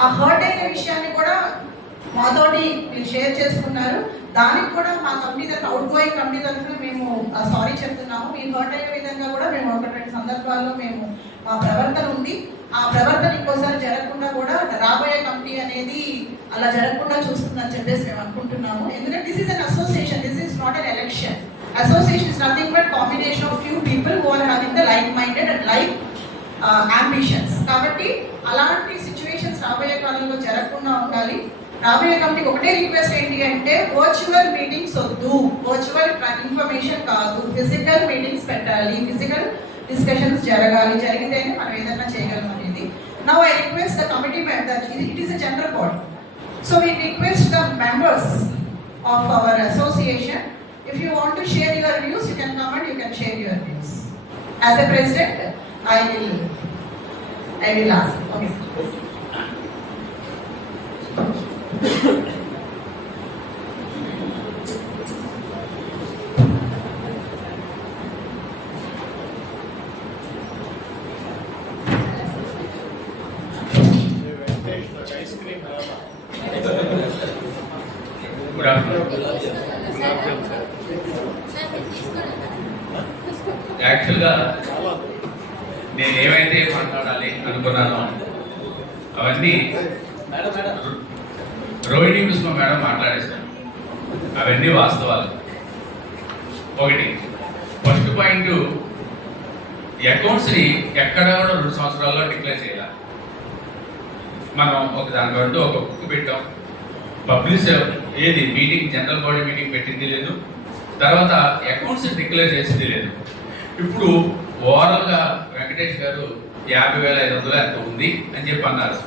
ఆ హర్ట్ అయిన విషయాన్ని కూడా మాతోటి మీరు షేర్ చేసుకున్నారు. దానికి కూడా మా కమిటీ తరఫున, అవుట్ గోయింగ్ కమిటీ తరఫున మేము సారీ చెప్తున్నాము. మీరు హర్ట్ అయిన విధంగా కూడా మేము ఒక 2 సందర్భాల్లో మేము మా ప్రవర్తన ఉంది. ఆ ప్రవర్తన ఇంకోసారి జరగకుండా కూడా రాబోయే కమిటీ అనేది అలా జరగకుండా చూస్తుందని చెప్పేసి మేము అనుకుంటున్నాము. ఎందుకంటే this is an association, this is not an election. Association is nothing but combination of few people who are having the like-minded and like ambitions. కాబట్టి అలాంటి సిచ్యువేషన్స్ రాబోయే కాలంలో జరగకుండా ఉండాలి. రాబోయే కమిటీకి ఒకటే రిక్వెస్ట్ ఏంటి అంటే వర్చువల్ మీటింగ్స్ వద్దు, వర్చువల్ ఇన్ఫర్మేషన్ కాదు, ఫిజికల్ మీటింగ్స్ పెట్టాలి, ఫిజికల్ డిస్కషన్స్ జరగాలి. జరిగితేనే మనం ఏదైనా చేయగలం అనేది. Now I request the committee members, it is a general body, so we request the members of our association, if you want to share your views, you can come and you can share your views. As a president, I will ask. Okay. Good afternoon. యాక్చువల్గా నేను ఏమైతే మాట్లాడాలి అనుకున్నానో అవన్నీ రోహిణి కుసుమ madam మాట్లాడేశాను. అవన్నీ వాస్తవాలు. ఒకటి, first point, అకౌంట్స్ని ఎక్కడ కూడా 2 సంవత్సరాల్లో డిక్లేర్ చేయాలి. మనం ఒక దానికంటూ ఒక బుక్ పెట్టాం. పబ్లిష్ ఏది మీటింగ్, జనరల్ బాడీ మీటింగ్ పెట్టింది లేదు, తర్వాత అకౌంట్స్ డిక్లేర్ చేసింది లేదు. ఇప్పుడు ఓవరాల్గా వెంకటేష్ గారు 50,500 ఎంత ఉంది అని చెప్పి అన్నారు.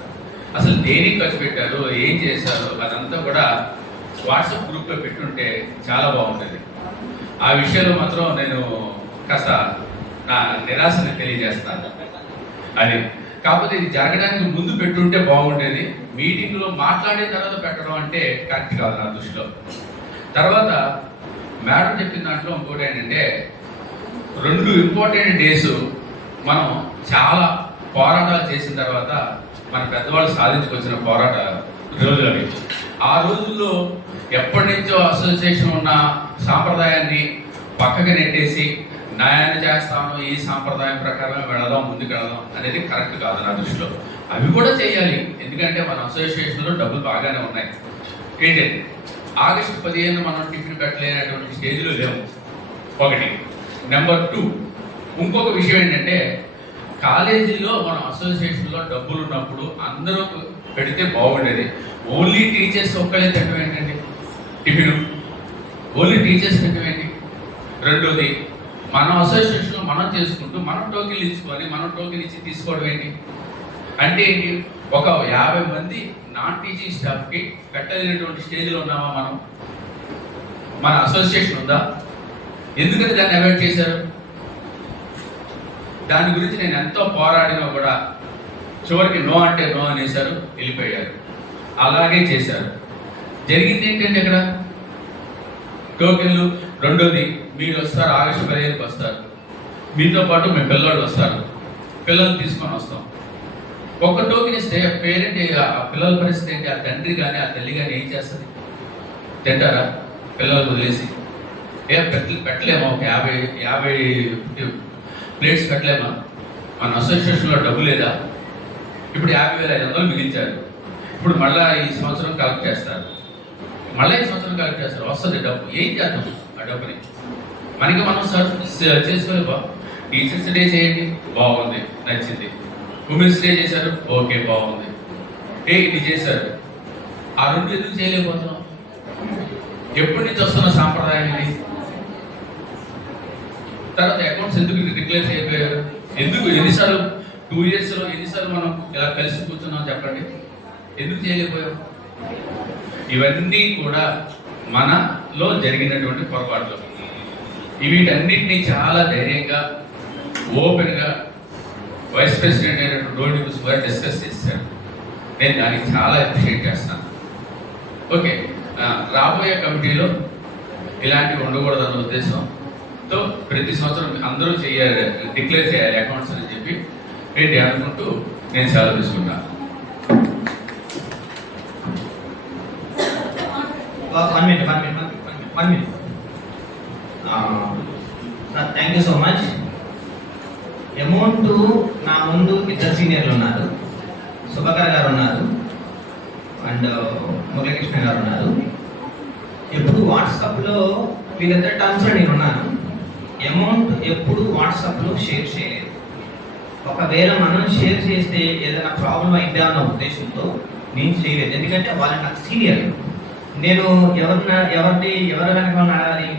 అసలు దేనికి ఖర్చు పెట్టారు, ఏం చేశారు, అదంతా కూడా వాట్సాప్ గ్రూప్లో పెట్టుంటే చాలా బాగుంటుంది. ఆ విషయంలో మాత్రం నేను కాస్త నా నిరాశని తెలియజేస్తాను. అది కాకపోతే ఇది జరగడానికి ముందు పెట్టుంటే బాగుండేది. మీటింగ్లో మాట్లాడిన తర్వాత పెట్టడం అంటే కరెక్ట్ కాదు నా దృష్టిలో. తర్వాత మేడం చెప్పిన దాంట్లో ఇంకోటి ఏంటంటే 2 ఇంపార్టెంట్ డేస్ మనం చాలా పోరాటాలు చేసిన తర్వాత మన పెద్దవాళ్ళు సాధించుకొచ్చిన పోరాట రోజులు అవి. ఆ రోజుల్లో ఎప్పటి నుంచో అసోసియేషన్ ఉన్న సాంప్రదాయాన్ని పక్కకి నెట్టేసి న్యాయాన్ని చేస్తాను, ఈ సాంప్రదాయం ప్రకారం వెళదాం, ముందుకు వెళదాం అనేది కరెక్ట్ కాదు నా దృష్టిలో. అవి కూడా చేయాలి, ఎందుకంటే మన అసోసియేషన్లో డబ్బులు బాగానే ఉన్నాయి. ఏంటంటే ఆగస్టు 15 మనం టిఫిన్ పెట్టలేనటువంటి స్టేజ్లో లేవు. ఒకటి. నెంబర్ 2, ఇంకొక విషయం ఏంటంటే కాలేజీలో మన అసోసియేషన్లో డబ్బులు ఉన్నప్పుడు అందరూ పెడితే బాగుండేది. ఓన్లీ టీచర్స్ ఒక్కలే తినడం ఏంటండి టిఫిన్, ఓన్లీ టీచర్స్ తినడం ఏంటి? రెండోది, మన అసోసియేషన్లో మనం చేసుకుంటూ మనం టోకెన్లు ఇచ్చుకొని మనం టోకెన్ ఇచ్చి తీసుకోవడం ఏంటి అంటే ఏంటి? ఒక 50 మంది నాన్ టీచింగ్ స్టాఫ్కి పెట్టలేనటువంటి స్టేజ్లో ఉన్నామా మనం? మన అసోసియేషన్ ఉందా? ఎందుకని దాన్ని అవాయిడ్ చేశారు? దాని గురించి నేను ఎంతో పోరాడినా కూడా చివరికి నో అంటే నో అనేసారు, వెళ్ళిపోయారు. అలాగే చేశారు. జరిగింది ఏంటంటే ఇక్కడ టోకెన్లు. రెండోది, మీరు వస్తారు, ఆగస్టు 15కి వస్తారు, మీతో పాటు మీ పిల్లలు వస్తారు, పిల్లలు తీసుకొని వస్తాం. ఒక్క టోకెన్ ఇస్తే పేరెంట్, ఆ పిల్లల పరిస్థితి ఏంటి? ఆ తండ్రి కానీ ఆ తల్లి కానీ ఏం చేస్తుంది? తింటారా? పిల్లలు వదిలేసి పెట్టలేమా? ఒక 50 ప్లేట్స్ పెట్టలేమా? మన అసోసియేషన్లో డబ్బు లేదా? ఇప్పుడు 50,500 మిగిల్చారు. ఇప్పుడు మళ్ళీ ఈ సంవత్సరం కలెక్ట్ చేస్తారు, వస్తుంది డబ్బు. ఏం చేద్దాం ఆ డబ్బుని? మనకి మనం చేసుకోలేబా? టీచర్స్ డే చేయండి, బాగుంది, నచ్చింది. ఉమెన్స్ డే చేశారు, ఓకే, బాగుంది. ఇది చేశారు. ఆ 2 ఎందుకు చేయలేకపోతున్నాం? ఎప్పటి నుంచి వస్తున్న సాంప్రదాయం ఇది? తర్వాత అకౌంట్స్ ఎందుకు డిక్లేర్ చేయకపోయారు? ఎందుకు ఎన్నిసార్లు 2 ఇయర్స్లో ఎన్నిసార్లు మనం ఇలా కలిసి కూర్చున్నాం చెప్పండి? ఎందుకు చేయలేకపోయాం? ఇవన్నీ కూడా మనలో జరిగినటువంటి పొరపాట్లు. వీటన్నిటినీ చాలా ధైర్యంగా, ఓపెన్గా వైస్ ప్రెసిడెంట్ అయినటువంటి రోహిణి కుసుమ గారు డిస్కస్ చేశారు. నేను దానికి చాలా అప్రిషియేట్ చేస్తాను. ఓకే, రాబోయే కమిటీలో ఇలాంటివి ఉండకూడదన్న ఉద్దేశంతో ప్రతి సంవత్సరం అందరూ చేయాలి, డిక్లేర్ చేయాలి అకౌంట్స్ అని చెప్పి నేను అనుకుంటూ నేను సెలవు తీసుకున్నాను. 1 minute. Sir, thank you so much. Amount నా ముందు ఇద్దరు సీనియర్లు ఉన్నారు, సుభకర్ గారు ఉన్నారు అండ్ మురళీకృష్ణ గారు ఉన్నారు. ఎప్పుడు వాట్సాప్లో వీళ్ళిద్దరు టర్మ్స్లో నేను ఉన్నాను. అమౌంట్ ఎప్పుడు వాట్సాప్లో షేర్ చేయలేదు. ఒకవేళ మనం షేర్ చేస్తే ఏదైనా ప్రాబ్లం అయితే అన్న ఉద్దేశంతో నేను చేయలేదు. ఎందుకంటే వాళ్ళు నాకు సీనియర్. నేను ఎవరు కనుక నడవాలి,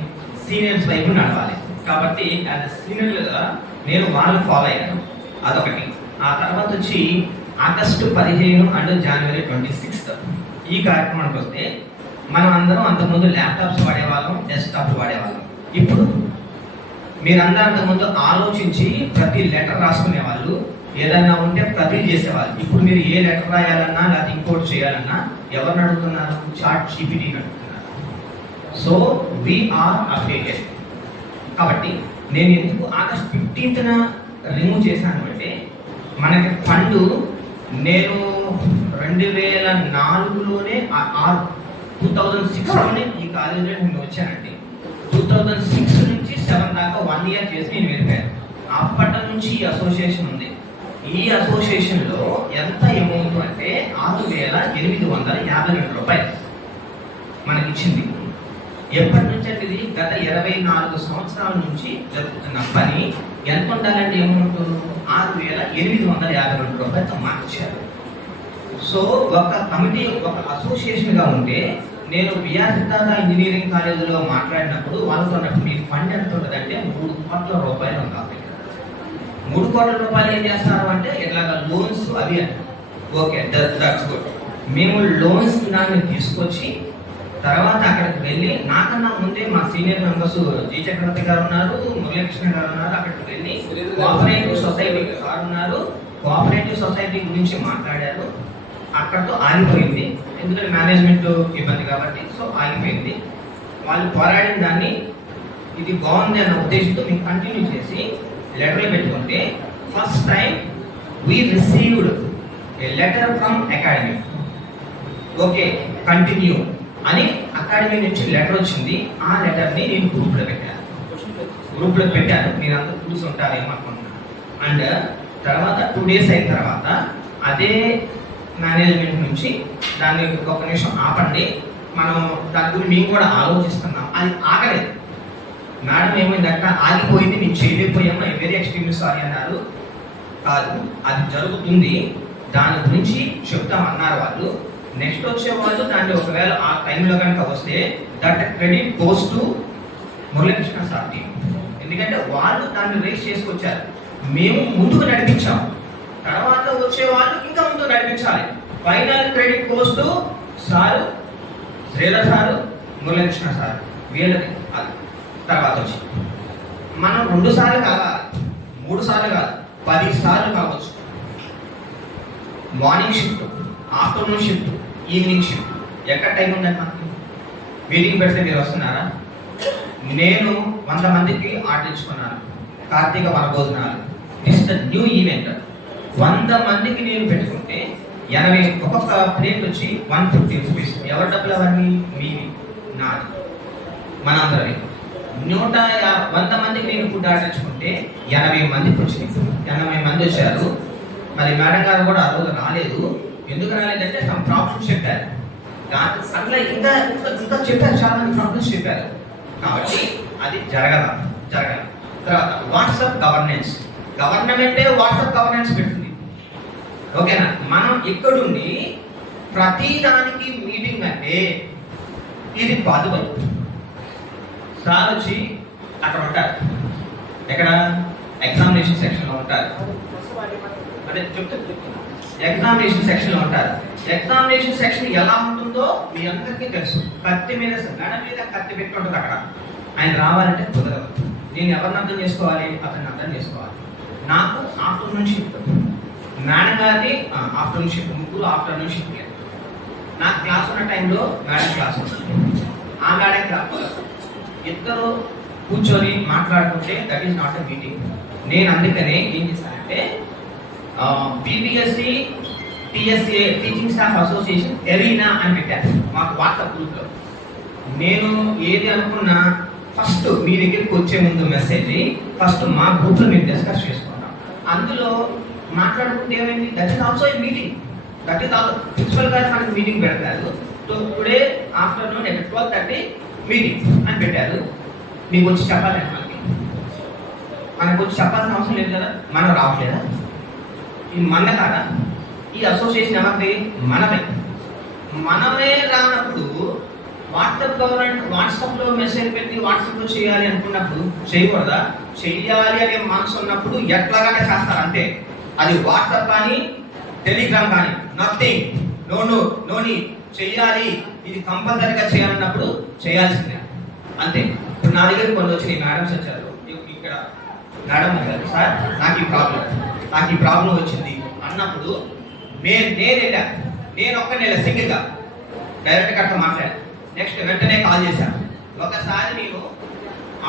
సీనియర్స్ వైపు నడవాలి. కాబట్టి యాజ్ సీనియర్గా నేను వాళ్ళని ఫాలో అయ్యాను. అదొకటి. ఆ తర్వాత వచ్చి ఆగస్టు 15 అండ్ జనవరి 26 ఈ కార్యక్రమానికి వస్తే మనం అందరం అంతకుముందు ల్యాప్టాప్స్ వాడేవాళ్ళం, డెస్క్టాప్స్ వాడేవాళ్ళం. ఇప్పుడు మీరందరూ అంతకుముందు ఆలోచించి ప్రతి లెటర్ రాసుకునే వాళ్ళు, ఏదైనా ఉంటే ప్రతి చేసేవాళ్ళు. ఇప్పుడు మీరు ఏ లెటర్ రాయాలన్నా లేకపోతే ఇంకోటి చేయాలన్నా ఎవరిని అడుగుతున్నారు? చాట్ జీపీటీని అడుగుతున్నారు. So we are updated. కాబట్టి నేను ఎందుకు ఆగస్ట్ 15న రిమూవ్ చేశాను అంటే మనకి ఫండ్ నేను 2004లోనే 2006లోనే ఈ కాలేజీలో నేను వచ్చానండి. 2006 నుంచి 7 దాకా 1 ఇయర్ చేసి నేను వెళ్ళిపోయాను. అప్పటి నుంచి ఈ అసోసియేషన్ ఉంది. ఈ అసోసియేషన్లో ఎంత అమౌంట్ అంటే 6,852 రూపాయలు మనకి ఇచ్చింది. ఎప్పటి నుంచి అంటే ఇది గత 24 సంవత్సరాల నుంచి జరుగుతున్న పని. ఎంత ఉండాలంటే అమౌంట్ 6,852 రూపాయలతో మార్చారు. సో ఒక కమిటీ, ఒక అసోసియేషన్గా ఉంటే నేను బిఆర్ సిద్ధార్థ ఇంజనీరింగ్ కాలేజీలో మాట్లాడినప్పుడు వాళ్ళతో అన్నప్పుడు మీ ఫండ్ ఎంత ఉంటుందంటే 3 కోట్ల రూపాయలు ఉంది. 3 కోట్ల రూపాయలు ఏం చేస్తారు అంటే ఇట్లాగా లోన్స్ అవి అంటే ఓకే, దట్స్ గుడ్. మేము లోన్స్ దాన్ని తీసుకొచ్చి తర్వాత అక్కడికి వెళ్ళి నాకన్నా ముందే మా సీనియర్ మెంబర్స్ జీ చక్రవర్తి గారు ఉన్నారు, మురళీకృష్ణ గారు ఉన్నారు. అక్కడికి వెళ్ళి కోఆపరేటివ్ సొసైటీ సార్ ఉన్నారు, కోఆపరేటివ్ సొసైటీ గురించి మాట్లాడారు. అక్కడితో ఆగిపోయింది, ఎందుకంటే మేనేజ్మెంట్ ఇబ్బంది కాబట్టి. సో ఆగిపోయింది. వాళ్ళు పోరాడిన దాన్ని ఇది బాగుంది అన్న ఉద్దేశంతో మేము కంటిన్యూ చేసి లెటర్లు పెట్టుకుంటే first time we received a letter from academy. Okay, continue అని అకాడమీ నుంచి లెటర్ వచ్చింది. ఆ లెటర్ని నేను గ్రూప్లో పెట్టాను. మీరు అందరూ చూసుంటారేమో అనుకుంటున్నాను. అండ్ తర్వాత 2 days అయిన తర్వాత అదే మేనేజ్మెంట్ నుంచి దాన్ని ఒక నిమిషం ఆపండి, మనం దాని గురించి మేము కూడా ఆలోచిస్తున్నాం. అది ఆగలేదు. మేడం ఏమైందంట, ఆగిపోయింది, మేము చేయలేకపోయాము, ఐ వెరీ ఎక్స్ట్రీమ్లీ సారీ అన్నారు. కాదు, అది జరుగుతుంది, దాని గురించి చెప్తామన్నారు వాళ్ళు. నెక్స్ట్ వచ్చే వాళ్ళు దాన్ని ఒకవేళ ఆ టైంలో కనుక వస్తే that credit goes to Muralikrishna sir team. ఎందుకంటే వాళ్ళు దాన్ని రేస్ చేసుకొచ్చారు, మేము ముందుకు నడిపించాం. తర్వాత వచ్చే వాళ్ళు ఇంకా ముందుకు నడిపించాలి. Final credit goes to sir, Sridhar sir, Muralikrishna sir. వీళ్ళది తర్వాత వచ్చి మనం 2 సార్లు కావాలి, 3 సార్లు కాదు, 10 సార్లు కావచ్చు. Morning shift, afternoon shift, evening shift. ఎక్కడ టైం ఉందండి మనకి? మీటింగ్ పెడితే మీరు వస్తున్నారా? నేను 100 మందికి ఆర్డర్ ఇచ్చుకున్నాను, కార్తీక వనభోజనాలు. This the new event. 100 మందికి నేను పెట్టుకుంటే 80, ఒక్కొక్క ప్లేట్ వచ్చి 150 రూపీస్. ఎవరి డబ్బులు అవన్నీ? మీవి, నాది, మనందరి. 100 మందికి నేను ఫుడ్ ఆర్డర్ ఇచ్చుకుంటే 80 మందికి వచ్చినాయి. 80 మంది వచ్చారు. మరి మేడం గారు కూడా ఆ రోజు రాలేదు. ఎందుకు రాలేదంటే సమ్ ప్రాబ్లమ్స్ చెప్పారు. అట్లా ఇంకా చెప్పారు, చాలా మంది ప్రాబ్లమ్స్ చెప్పారు. కాబట్టి అది జరగల. తర్వాత వాట్సాప్ గవర్నెన్స్. గవర్నమెంటే వాట్సాప్ గవర్నెన్స్ పెడుతుంది, ఓకేనా? మనం ఇక్కడుండి ప్రతి దానికి మీటింగ్ అంటే ఇది పాజిబుల్. సార్ వచ్చి అక్కడ ఉంటారు, ఎక్కడ? ఎగ్జామినేషన్ సెక్షన్లో ఉంటారు. అంటే చెప్తున్నా, ఎగ్జామినేషన్ సెక్షన్లో ఉంటారు. ఎగ్జామినేషన్ సెక్షన్ ఎలా ఉంటుందో మీ అందరికీ తెలుసు. కత్తి మీద, మేడం మీద కత్తి పెట్టి ఉంటుంది అక్కడ. ఆయన రావాలంటే కుదరదు. నేను ఎవరిని అర్థం చేసుకోవాలి? అతన్ని అర్థం చేసుకోవాలి. నాకు ఆఫ్టర్నూన్ షిఫ్ట్, మేడం గారిది ఆఫ్టర్నూన్ షిఫ్ట్, ముగ్గురు ఆఫ్టర్నూన్ షిఫ్ట్. నాకు క్లాస్ ఉన్న టైంలో మేడం క్లాస్ ఉంటుంది, ఆ మేడంకి రాకూడదు. ఇద్దరు కూర్చొని మాట్లాడుకుంటే that is not a meeting. నేను అందుకనే ఏం చేస్తానంటే PBSC TSA teaching staff association arena అని పెట్టారు మాకు వాట్సాప్ గ్రూప్లో. నేను ఏది అనుకున్నా ఫస్ట్ మీ దగ్గరికి వచ్చే ముందు మెసేజ్ ఫస్ట్ మా గ్రూప్లో మీరు డిస్కస్ చేసుకుంటాం. అందులో మాట్లాడుకుంటే ఏమైంది, that is also a meeting. That is also principal గారు మనకి మీటింగ్ పెడతారు. సో టుడే ఆఫ్టర్నూన్ 12:30 మీటింగ్ అని పెట్టారు. మీకు వచ్చి చెప్పాలి, మనకు వచ్చి చెప్పాల్సిన అవసరం లేదు కదా. మనం రావట్లేదా? ఈ మన కాదా? ఈ అసోసియేషన్ ఎవరిది? మనమే. మనమే రానప్పుడు వాట్సాప్లో మెసేజ్ పెట్టి వాట్సాప్లో చేయాలి అనుకున్నప్పుడు చేయకూడదా? చెయ్యాలి అనే మనసు ఉన్నప్పుడు ఎట్లాగానే చేస్తారు అంతే. అది వాట్సాప్ కానీ టెలిగ్రామ్ కానీ నథింగ్, నోని చెయ్యాలి, ఇది కంపల్సరీగా చేయాలన్నప్పుడు చేయాల్సిందే అంతే. ఇప్పుడు నా దగ్గర కొన్ని వచ్చినాయి, మేడమ్స్ వచ్చారు. ఇక్కడ మేడం గారు, సార్ నాకు ఈ ప్రాబ్లం వచ్చింది అన్నప్పుడు నేను ఒక్కనే సింగిల్గా డైరెక్ట్గా అట్లా మాట్లాడాను. నెక్స్ట్ వెంటనే కాల్ చేశాను. ఒకసారి నేను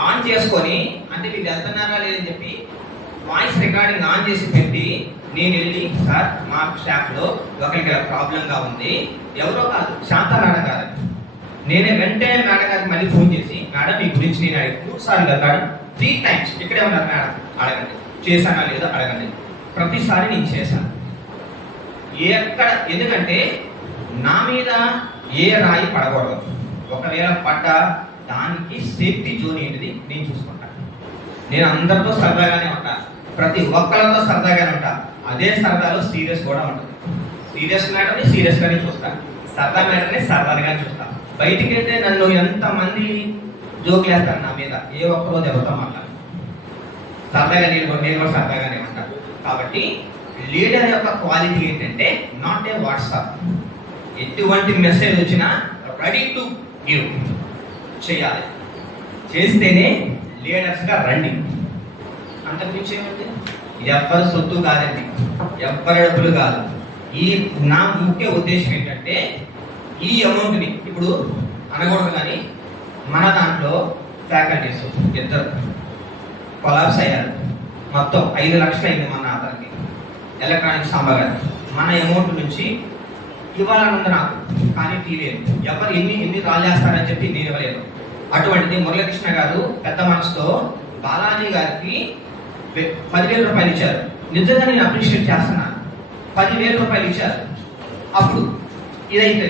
ఆన్ చేసుకొని, అంటే మీరు వెళ్తున్నారా లేదని చెప్పి వాయిస్ రికార్డింగ్ ఆన్ చేసి పెట్టి నేను వెళ్ళి, సార్ మా స్టాఫ్లో ఒకరికి ప్రాబ్లంగా ఉంది, ఎవరో కాదు శాంత మేడం గారు, నేనే వెంటనే మేడం గారికి మళ్ళీ ఫోన్ చేసి, మేడం మీ గురించి నేను అడిగి 3 సార్లు కదా మేడం, 3 times ఇక్కడే ఉన్నారు మేడం, అడగండి చేశానా లేదో అడగండి. ప్రతిసారి నేను చేశాను. ఎందుకంటే నా మీద ఏ రాయి పడకూడదు. ఒకవేళ పడ్డా దానికి సేఫ్టీ జోన్ ఏంటిది నేను చూసుకుంటాను. నేను అందరితో సరదాగానే ఉంటా, ప్రతి ఒక్కరితో సరదాగానే ఉంటా. అదే సరదాలో సీరియస్ కూడా ఉంటుంది. సీరియస్ మ్యాటర్ని సీరియస్గానే చూస్తా, సరదా మ్యాటర్ని సరదాగానే చూస్తా. బయటికి వెళ్తే నన్ను ఎంతమంది జోకులు వేస్తారు నా మీద, ఏ ఒక్కరోజు ఎవరితో మాట్లాడు, సరదాగా నేను కూడా సరదాగానే ఉంటాను. కాబట్టి లీడర్ యొక్క క్వాలిటీ ఏంటంటే నాట్ ఏ వాట్సాప్, ఎటువంటి మెసేజ్ వచ్చినా రెడీ టు గివ్ చేయాలి. చేస్తేనే లీడర్స్గా రండి. అంతకుమించి ఏమంటే ఎవ్వరి సొత్తు కాదండి, ఎవ్వరి డబ్బులు కాదు. ఈ నా ముఖ్య ఉద్దేశం ఏంటంటే ఈ అమౌంట్ని ఇప్పుడు అనకూడదు, కానీ మన దాంట్లో ఫ్యాకల్టీస్ 2 కొలాబ్స్ అయ్యారు. మొత్తం 5 లక్షలు అయింది మన అతనికి ఎలక్ట్రానిక్స్ సాంబార్. మన అమౌంట్ నుంచి ఇవ్వాలని ఉంది నాకు, కానీ తీయలేదు. ఎవరు ఎన్ని రాజేస్తారని చెప్పి నేను ఇవ్వలేదు. అటువంటిది మురళీకృష్ణ గారు పెద్ద మనసుతో బాలాజీ గారికి 10,000 రూపాయలు ఇచ్చారు. నిజంగా నేను అప్రిషియేట్ చేస్తున్నాను. 10,000 రూపాయలు ఇచ్చారు. అప్పుడు ఇదైతే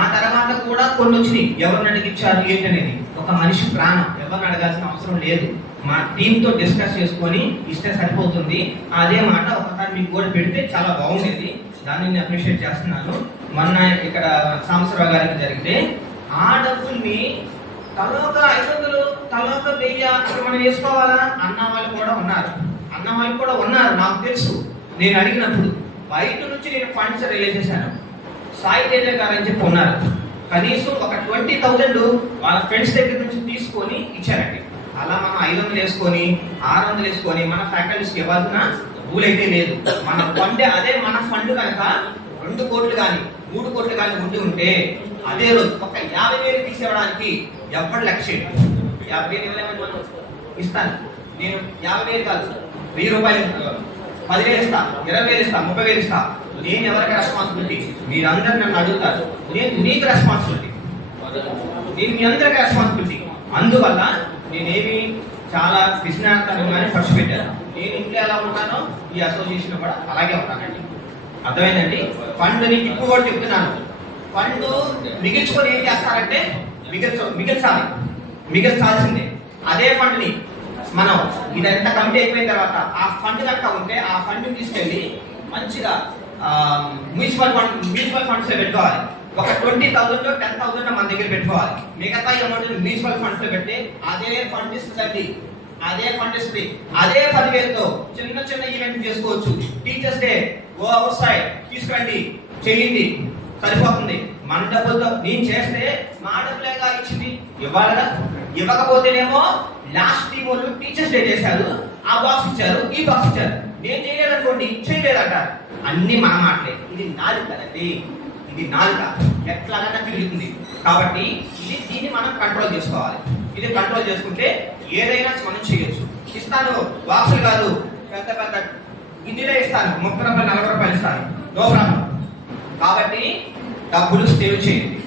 ఆ తర్వాత కూడా కొన్ని వచ్చినాయి. ఎవరిని అడిగిచ్చారు ఏంటనేది ఒక మనిషి ప్రాణం, ఎవరిని అడగాల్సిన అవసరం లేదు. మా టీంతో డిస్కస్ చేసుకొని ఇస్తే సరిపోతుంది. అదే మాట ఒకసారి మీకు కూడా పెడితే చాలా బాగుండేది. దాన్ని నేను అప్రిషియేట్ చేస్తున్నాను. మొన్న ఇక్కడ సాంబశివరావు గారికి జరిగితే ఆ డబ్బుల్ని తలోక 500 తలోక 1000 అక్కడ మనం వేసుకోవాలా అన్న వాళ్ళు కూడా ఉన్నారు. నాకు తెలుసు. నేను అడిగినప్పుడు బయట నుంచి నేను ఫండ్స్ రిలీజ్ చేశాను. సాయి తేజ గారు అని చెప్పి ఉన్నారు, కనీసం ఒక 20,000 వాళ్ళ ఫ్రెండ్స్ దగ్గర నుంచి తీసుకొని ఇచ్చారండి. అలా మనం 500 వేసుకొని 600 వేసుకొని మన ఫ్యాకల్టీస్కి ఇవ్వాల్సిన రూల్ అయితే లేదు. మన ఫండ్ అదే మన ఫండ్ కనుక 2 కోట్లు కానీ 3 కోట్లు కానీ ఉంటే అదే రోజు ఒక 50,000 తీసేవడానికి ఎవరు లక్ష్యం 50,000 ఇస్తాను. నేను 50,000 కాదు, 1000 రూపాయలు 10,000 ఇస్తా, 20,000 ఇస్తా, 30,000 ఇస్తా. నేను ఎవరికి రెస్పాన్సిబిలిటీ? మీరందరూ నన్ను అడుగుతారు, నేను మీకు రెస్పాన్సిబిలిటీ, నేను మీ అందరికీ రెస్పాన్సిబిలిటీ. అందువల్ల నేనేమి చాలా విజ్ఞానంగానే ఖర్చు పెట్టాను. నేను ఇంట్లో ఎలా ఉంటానో ఈ అసోసియేషన్ కూడా అలాగే ఉంటానండి. అర్థమైందండి? ఫండ్ని ఇప్పుడు కూడా చెప్తున్నాను, ఫండ్ మిగిల్చుకొని ఏం చేస్తారంటే మిగిల్చాల్సిందే. అదే ఫండ్ని మనం ఇదంతా కమిటీ అయిపోయిన తర్వాత ఆ ఫండ్ కనుక ఉంటే ఆ ఫండ్ తీసుకెళ్ళి మంచిగా మ్యూనిసిపల్ ఫండ్స్ పెట్టుకోవాలి. ఒక 20,000 10,000 మన దగ్గర పెట్టుకోవాలి. మిగతా అమౌంట్ మ్యూనిసిపల్ ఫండ్స్ లో పెట్టి అదే ఫండ్ ఇస్తుంది. అదే 10,000తో చిన్న ఈవెంట్ చేసుకోవచ్చు. Teachers day go out side తీసుకురండి, చేయండి, సరిపోతుంది. మన డబ్బులతో నేను చేస్తే మా డబ్బులేగా ఇచ్చింది ఇవ్వాలిగా. ఇవ్వకపోతేనేమో లాస్ట్ టీం వాళ్ళు టీచర్స్ డే చేశారు, ఆ బాక్స్ ఇచ్చారు, ఈ బాక్స్ ఇచ్చారు. నేను చేయలేదు అనుకోండి, చేయలేదంట. అన్ని మన మాటలే. ఇది నాలుగు కదండి, ఇది నాలుక ఎట్లాగైనా తిరుగుతుంది. కాబట్టి దీన్ని మనం కంట్రోల్ చేసుకోవాలి. ఇది కంట్రోల్ చేసుకుంటే ఏదైనా మనం చేయొచ్చు. ఇస్తాను బాక్సులు కాదు, పెద్ద గిన్నెలే ఇస్తాను, 30 రూపాయలు 40 రూపాయలు ఇస్తాను, నో ప్రాబ్లం. కాబట్టి డబ్బులు సేవ్ చేయండి,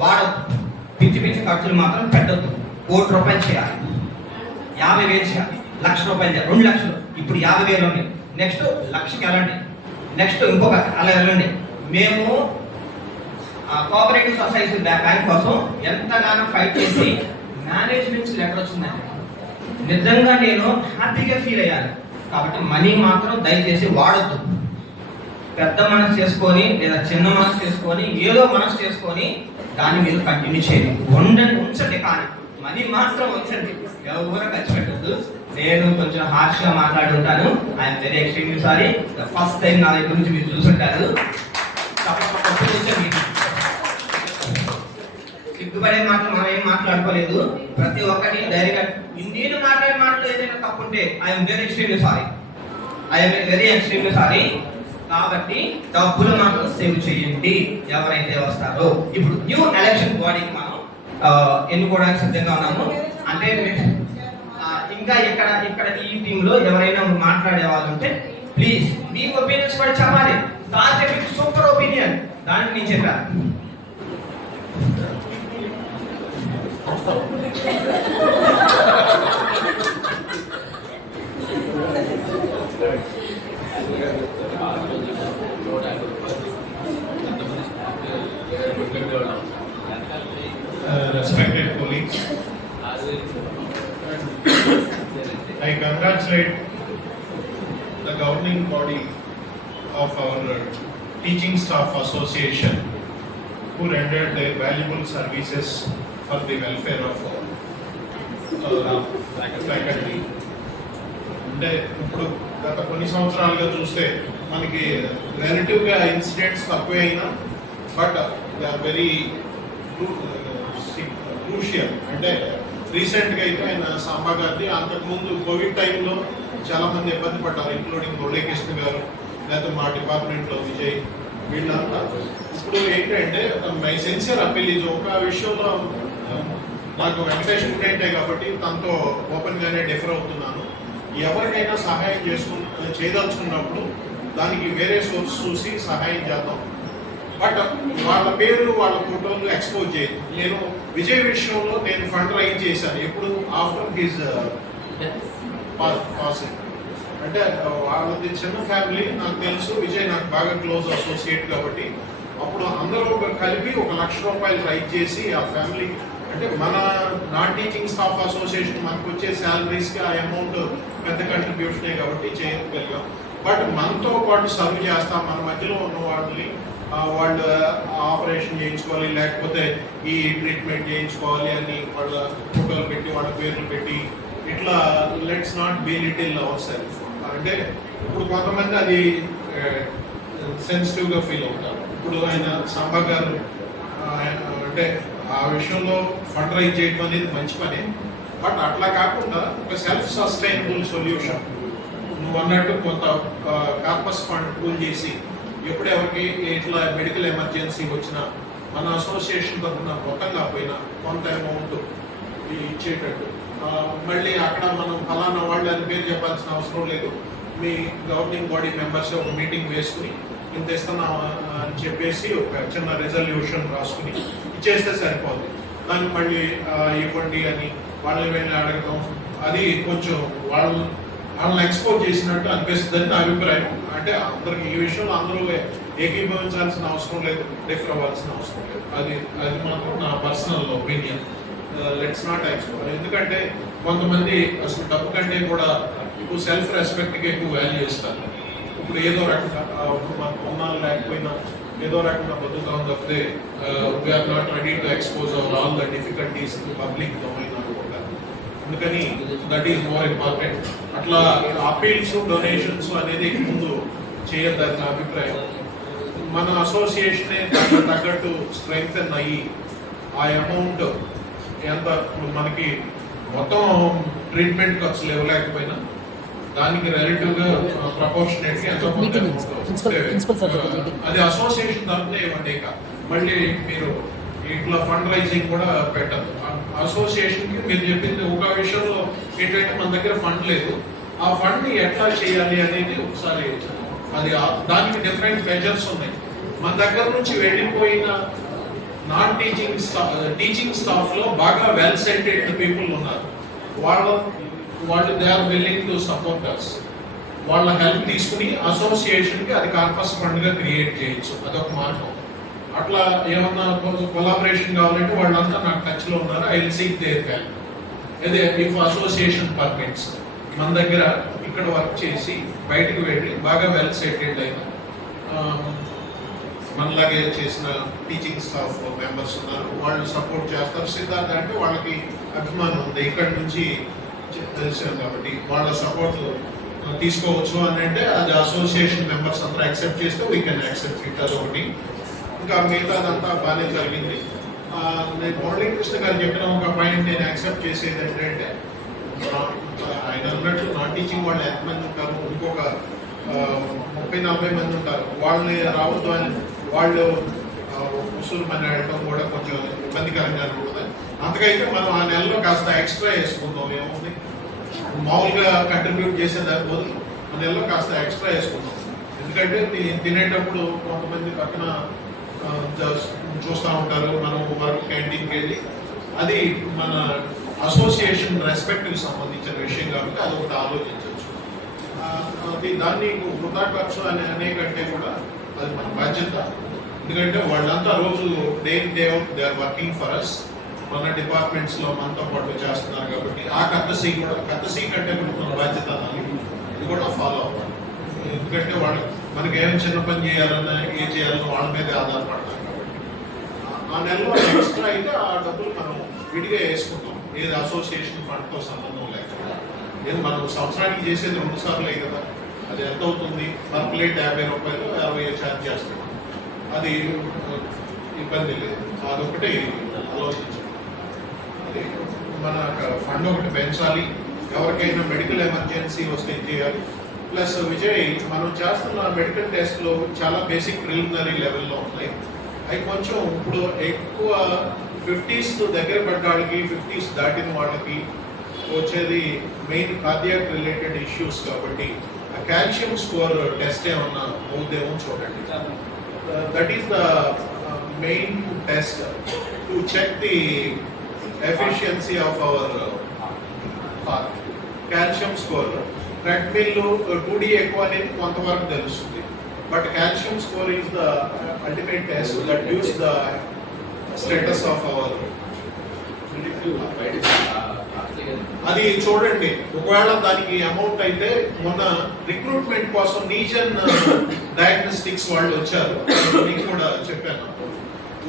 వాడద్దు. పిచ్చి పిచ్చి ఖర్చులు మాత్రం పెట్టద్దు. 1 కోటి రూపాయలు చేయాలి, 50,000 చేయాలి, 1,00,000 రూపాయలు చేయాలి, 2 లక్షలు, ఇప్పుడు 50,000 ఉన్నాయి, నెక్స్ట్ 1,00,000కి వెళ్ళండి, నెక్స్ట్ ఇంకొక అలా వెళ్ళండి. మేము కోఆపరేటివ్ సొసైటీ బ్యాంక్ కోసం ఎంతగానో ఫైట్ చేసి మేనేజ్మెంట్ లెటర్ వచ్చిందండి. నిజంగా నేను హ్యాపీగా ఫీల్ అయ్యాను. కాబట్టి మనీ మాత్రం దయచేసి వాడొద్దు. పెద్ద మనసు చేసుకొని లేదా చిన్న మనసు చేసుకొని ఏదో మనసు చేసుకొని దాన్ని మీరు కంటిన్యూ చేయండి, ఉంచండి, కానీ మనీ మాత్రం ఉంచండి, ఎవరు ఖర్చు పెట్టద్దు. నేను కొంచెం హార్ష్గా మాట్లాడి ఉంటాను, I'm very extremely sorry. First time నా దగ్గర నుంచి మీరు చూసుంటారు. సిగ్గుపడే మాటలు మనం ఏం మాట్లాడుకోలేదు. ప్రతి ఒక్కటి ధైర్యంగా నేను మాట్లాడే మాటలు ఏదైనా తప్పుంటే I'm very extremely sorry, I'm very extremely sorry. కాబట్టి డబ్బులు మాత్రం సేవ్ చేయండి ఎవరైతే వస్తారో. ఇప్పుడు న్యూ ఎలక్షన్ బాడీకి మనం ఎన్నుకోవడానికి సిద్ధంగా ఉన్నాము. అంటే ఇంకా ఇక్కడ ఈ టీంలో ఎవరైనా మాట్లాడే వాళ్ళు ఉంటే ప్లీజ్ మీ ఒపీనియన్స్ కూడా చెప్పాలి. సూపర్ ఒపీనియన్ దానికి నేను చెప్పాను. Respected colleagues, I congratulate the governing body of our Teaching Staff Association who rendered their valuable services for the welfare of faculty. అంటే ఇప్పుడు గత కొన్ని సంవత్సరాలుగా చూస్తే మనకి రిలేటివ్గా ఇన్సిడెంట్స్ తక్కువే అయినా but they are very crucial. అంటే రీసెంట్గా అయితే ఆయన సాంబా గారిది, అంతకుముందు కోవిడ్ టైంలో చాలా మంది ఇబ్బంది పడ్డారు, ఇంక్లూడింగ్ మురళీకృష్ణ గారు, లేకపోతే మా డిపార్ట్మెంట్లో విజయ్, వీళ్ళంతా. ఇప్పుడు ఏంటంటే మై సిన్సియర్ అప్పీల్ ఇది ఒక విషయంలో నాకు వెంకటేష్ ఉంటే కాబట్టి తనతో ఓపెన్గానే డిఫర్ అవుతున్నాను. ఎవరికైనా సహాయం చేయదలుచుకున్నప్పుడు దానికి వేరే సోర్స్ చూసి సహాయం చేద్దాం, బట్ వాళ్ళ పేరు వాళ్ళ ఫోటోలు ఎక్స్పోజ్ చేయదు. నేను విజయ్ విషయంలో నేను ఫండ్ రైజ్ చేశాను ఎప్పుడు ఆఫ్టర్ హిజ్ పాసింగ్. అంటే వాళ్ళది చిన్న ఫ్యామిలీ, నాకు తెలుసు, విజయ్ నాకు బాగా క్లోజ్ అసోసియేట్ కాబట్టి అప్పుడు అందరూ కలిపి 1,00,000 రూపాయలు రైజ్ చేసి ఆ ఫ్యామిలీ, అంటే మన నాన్ టీచింగ్ స్టాఫ్ అసోసియేషన్ మనకు వచ్చే శాలరీస్కి ఆ అమౌంట్ పెద్ద కంట్రిబ్యూషనే కాబట్టి చేయగలిగాం. బట్ మనతో పాటు సర్వ్ చేస్తాం, మన మధ్యలో ఉన్న వాళ్ళని వాళ్ళు ఆపరేషన్ చేయించుకోవాలి లేకపోతే ఈ ట్రీట్మెంట్ చేయించుకోవాలి అని వాళ్ళ ఫోటోలు పెట్టి వాళ్ళ పేర్లు పెట్టి ఇట్లా let's not belittle our self. అంటే ఇప్పుడు కొంతమంది అది సెన్సిటివ్గా ఫీల్ అవుతారు. ఇప్పుడు ఆయన సాంబా గారు అంటే ఆ విషయంలో ఫండ్ రైజ్ చేయడం అనేది మంచి పనే, బట్ అట్లా కాకుండా ఒక సెల్ఫ్ సస్టైనబుల్ సొల్యూషన్ నువ్వు అన్నట్టు కొంత కార్పస్ ఫండ్ పూల్ చేసి ఎప్పుడు ఎవరికి ఇట్లా మెడికల్ ఎమర్జెన్సీ వచ్చినా మన అసోసియేషన్ తరఫున మొత్తం కాకపోయినా కొంత అమౌంట్ ఇచ్చేటట్టు, మళ్ళీ అక్కడ మనం ఫలానా వాళ్ళు అని పేరు చెప్పాల్సిన అవసరం లేదు. మీ గవర్నింగ్ బాడీ మెంబర్స్ ఒక మీటింగ్ వేసుకుని ఇంత ఇస్తున్నాం అని చెప్పేసి ఒక చిన్న రెజల్యూషన్ రాసుకుని ఇచ్చేస్తే సరిపోతుంది. దాన్ని మళ్ళీ ఇవ్వండి అని వాళ్ళని వెళ్ళి అడగడం అది కొంచెం వాళ్ళని ఎక్స్పోజ్ చేసినట్టు అనిపిస్తుందని నా అభిప్రాయం. అంటే అందరికి ఈ విషయంలో అందరూ ఏకీభవించాల్సిన అవసరం లేదు, డిఫర్ అవ్వాల్సిన అవసరం లేదు. అది మాత్రం నా personal opinion. Let's not expose. ఎందుకంటే కొంతమంది అసలు డబ్బు కంటే కూడా ఎక్కువ సెల్ఫ్ రెస్పెక్ట్కి ఎక్కువ వాల్యూ ఇస్తారు. ఇప్పుడు ఏదో రకంగా మనకు ఉన్నాను లేకపోయినా ఏదో రకంగా బతుకుతాం తప్పితే we are not ready to expose our all the difficulties public domain అనుకుంటారు. అందుకని దట్ ఈస్ మోర్ ఇంపార్టెంట్. అట్లా అపీల్స్ డొనేషన్స్ అనేది ముందు చేయొద్దని నా అభిప్రాయం. మన అసోసియేషనే తగ్గట్టు స్ట్రెంగ్తెన్ అయ్యి ఆ అమౌంట్ ఎంత ఇప్పుడు మనకి మొత్తం ట్రీట్మెంట్ ఖర్చులు ఇవ్వలేకపోయినా దానికి రిలేటివ్గా ప్రపోర్షనేట్ గా అది అసోసియేషన్ తరఫునే ఇవ్వండి. మళ్ళీ మీరు ఇట్లా ఫండ్ రైజింగ్ కూడా పెట్టదు. అసోసియేషన్ కి మీరు చెప్పింది ఒక విషయంలో ఏంటంటే మన దగ్గర ఫండ్ లేదు, ఆ ఫండ్ ని ఎట్లా చేయాలి అనేది ఒకసారి అది దానికి డిఫరెంట్ మెజర్స్ ఉన్నాయి. మన దగ్గర నుంచి వెళ్ళిపోయిన నాన్ టీచింగ్ స్టాఫ్ లో బాగా వెల్ సెటెడ్ పీపుల్ ఉన్నారు. వాళ్ళు they are willing to support us. వాళ్ళ హెల్ప్ తీసుకుని అసోసియేషన్ కి అది కార్పస్ ఫండ్ గా క్రియేట్ చేయొచ్చు. అదొక మార్గం. అట్లా ఏమన్నా కొలాబరేషన్ కావాలంటే వాళ్ళంతా నాకు టచ్ లో ఉన్నారు. I will seek their help. అదే ఇఫ్ అసోసియేషన్ పర్మిట్స్ మన దగ్గర ఇక్కడ వర్క్ చేసి బయటకు వెళ్ళి బాగా వెల్ సెటిల్డ్ అయిన మనలాగే చేసిన టీచింగ్ స్టాఫ్ మెంబర్స్ ఉన్నారు. వాళ్ళు సపోర్ట్ చేస్తారు. సిద్ధార్థ అంటే వాళ్ళకి అభిమానం ఉంది, ఇక్కడ నుంచి తెలిసాం కాబట్టి వాళ్ళ సపోర్ట్ తీసుకోవచ్చు అని అంటే అది అసోసియేషన్ మెంబర్స్ అంతా యాక్సెప్ట్ చేస్తే వీ కెన్ యాక్సెప్ట్ ఇట్. అదొకటి. ఇంకా మిగతాదంతా బాగానే జరిగింది. నేను మురళీకృష్ణ గారు చెప్పిన ఒక పాయింట్ నేను యాక్సెప్ట్ చేసేది ఏంటంటే, ఆయన అన్నట్టు నాన్ టీచింగ్ వాళ్ళు ఎంతమంది ఉంటారు, ఇంకొక 30-40 మంది ఉంటారు. వాళ్ళని రావద్దు అని వాళ్ళు ఉసురు మన వెళ్ళడం కూడా కొంచెం ఇబ్బందికరంగా ఉంటుంది. అంతకైతే మనం ఆ నెలలో కాస్త ఎక్స్ట్రా వేసుకుందాం. ఏముంది, మామూలుగా కంట్రిబ్యూట్ చేసేదాని బదులు ఆ నెలలో కాస్త ఎక్స్ట్రా వేసుకుందాం. ఎందుకంటే తినేటప్పుడు కొంతమంది పక్కన చూస్తూ ఉంటారు. మనం వర్క్ క్యాంటీన్కి వెళ్ళి అది మన అసోసియేషన్ రెస్పెక్ట్కి సంబంధించిన విషయం కాబట్టి అది ఒకటి ఆలోచించవచ్చు. అది దాన్ని వృధా ఖర్చు అనే కంటే కూడా అది మన బాధ్యత. ఎందుకంటే వాళ్ళంతా రోజు day out they are working for us. మన డిపార్ట్మెంట్స్ లో మనతో పాటు చేస్తున్నారు కాబట్టి ఆ కర్తసీ కంటే కూడా మన బాధ్యత అనాలి. ఇది కూడా ఫాలో అవ్వాలి. ఎందుకంటే వాళ్ళు మనకి ఏం చిన్న పని చేయాలన్నా ఏం చేయాలన్నా వాళ్ళ మీదే ఆధారపడతారు కాబట్టి ఆ నెలలో ఎక్స్ట్రా అయితే ఆ డబ్బులు మనం విడిగా వేసుకుంటాం. ఏది అసోసియేషన్ ఫండ్తో సంబంధం లేకుండా. నేను మనం సంవత్సరానికి చేసేది 2 సార్లే కదా. అది ఎంత అవుతుంది? పర్ ప్లేట్ 50 రూపాయలు 60 ఛార్జ్ చేస్తాం. అది ఇబ్బంది లేదు. అదొకటి ఆలోచించాలి. అది మన ఫండ్ ఒకటి పెంచాలి. ఎవరికైనా మెడికల్ ఎమర్జెన్సీ వస్తే చేయాలి. ప్లస్ విజయ్, మనం చేస్తున్న మెడికల్ టెస్ట్లు చాలా బేసిక్ ప్రిలిమినరీ లెవెల్లో ఉన్నాయి. అవి కొంచెం ఇప్పుడు ఎక్కువ 50s దగ్గర పడ్డ వాళ్ళకి 50s దాటిన వాళ్ళకి వచ్చేది మెయిన్ కార్డియాక్ రిలేటెడ్ ఇష్యూస్ కాబట్టి ఆ కాల్షియం స్కోర్ టెస్ట్ ఏమన్నా అవుదేమో చూడండి. That is the main test to check the efficiency of our heart. Calcium score treadmill 2D ఎక్కువ అనేది కొంతవరకు తెలుస్తుంది. But calcium score is the ultimate test that gives the status of our. అది చూడండి. ఒకవేళ దానికి అమౌంట్ అయితే మొన్న రిక్రూట్మెంట్ కోసం నీజన్ డయాగ్నోస్టిక్స్ వాళ్ళు వచ్చారు. మీకు కూడా చెప్పాను.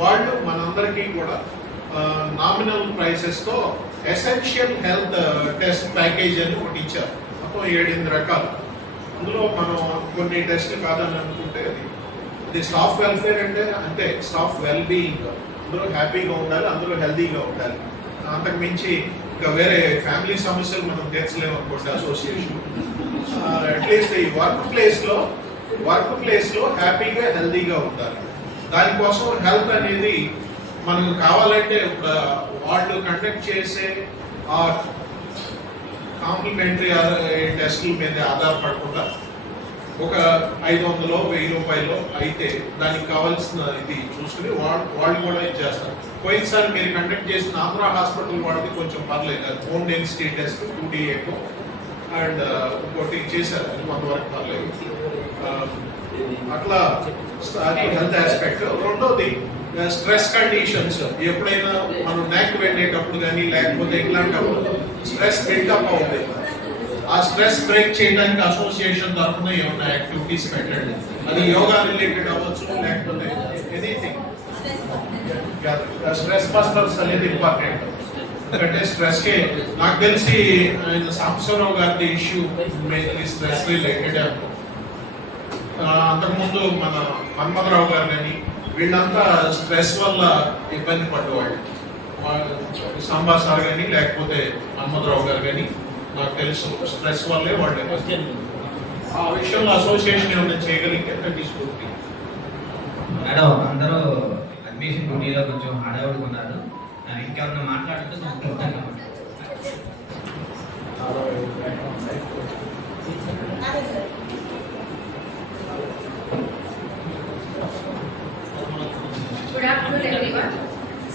వాళ్ళు మనందరికీ కూడా నామినల్ ప్రైసెస్ తో ఎసెన్షియల్ హెల్త్ టెస్ట్ ప్యాకేజ్ అని ఒకటి ఇచ్చారు. మొత్తం 7-8 రకాలు. అందులో మనం కొన్ని టెస్ట్ కాదని అనుకుంటే అది స్టాఫ్ వెల్ఫేర్ అంటే అంతే. స్టాఫ్ వెల్ బీయింగ్, అందరూ హ్యాపీగా ఉండాలి, అందరూ హెల్తీగా ఉండాలి. అంతకు మించి ఇంకా వేరే ఫ్యామిలీ సమస్యలు మనం తీర్చలేము అనుకోండి అసోసియేషన్. అట్లీస్ట్ ఈ వర్క్ ప్లేస్ లో హ్యాపీగా హెల్తీగా ఉండాలి. దానికోసం హెల్త్ అనేది మనకు కావాలంటే వాళ్ళు కండక్ట్ చేసే ఆ కాంప్లిమెంటరీ టెస్టుల మీద ఆధారపడకుండా ఒక 500-1000 రూపాయలు అయితే దానికి కావాల్సిన ఇది చూసుకుని వాళ్ళు కూడా ఇచ్చేస్తారు. పోయినసారి మీరు కండక్ట్ చేసిన ఆంధ్ర హాస్పిటల్ వాళ్ళకి కొంచెం పర్లేదు. బోన్ డెన్సిటీ టెస్ట్ 2D ఎక్కువ అండ్ ఇంకోటి చేశారు, అది కొంతవరకు పర్లేదు. అట్లా అది హెల్త్ ఆస్పెక్ట్. రెండోది స్ట్రెస్ కండిషన్స్. ఎప్పుడైనా మనం నెక్ వెళ్ళేటప్పుడు కానీ లేకపోతే ఇట్లాంటప్పుడు స్ట్రెస్ బిల్డప్ అవుతుంది. ఆ స్ట్రెస్ బ్రేక్ చేయడానికి అసోసియేషన్ తరఫున ఏమైనా యాక్టివిటీస్ పెట్టండి. అది యోగా రిలేటెడ్ అవ్వచ్చు, లేకపోతే ఎనీథింగ్. స్ట్రెస్ బస్టర్స్ అనేది ఇంపార్టెంట్. ఎందుకంటే స్ట్రెస్ కి నాకు తెలిసి ఆయన సాంబశివరావు గారి ఇష్యూ మెయిన్లీ స్ట్రెస్ రిలేటెడ్. అంతకుముందు మన మన్మథరావు గారు కానీ వీళ్ళంతా స్ట్రెస్ వల్ల ఇబ్బంది పడ్డవాళ్ళు. సాంబా సార్ కానీ లేకపోతే మన్మథరావు గారు కానీ నాకు తెలుసు స్ట్రెస్ వల్లే వాళ్ళు. ఆ విషయంలో అసోసియేషన్ ఏమైనా చేయగలిగితే తీసుకుంటుంది. మేడం, అందరూ అడ్మిషన్ డ్యూటీలో కొంచెం హడావుడిగా ఉన్నారు. ఇంకేమన్నా మాట్లాడితే సంతృప్తంగా ఉంటుంది. Good afternoon, everyone.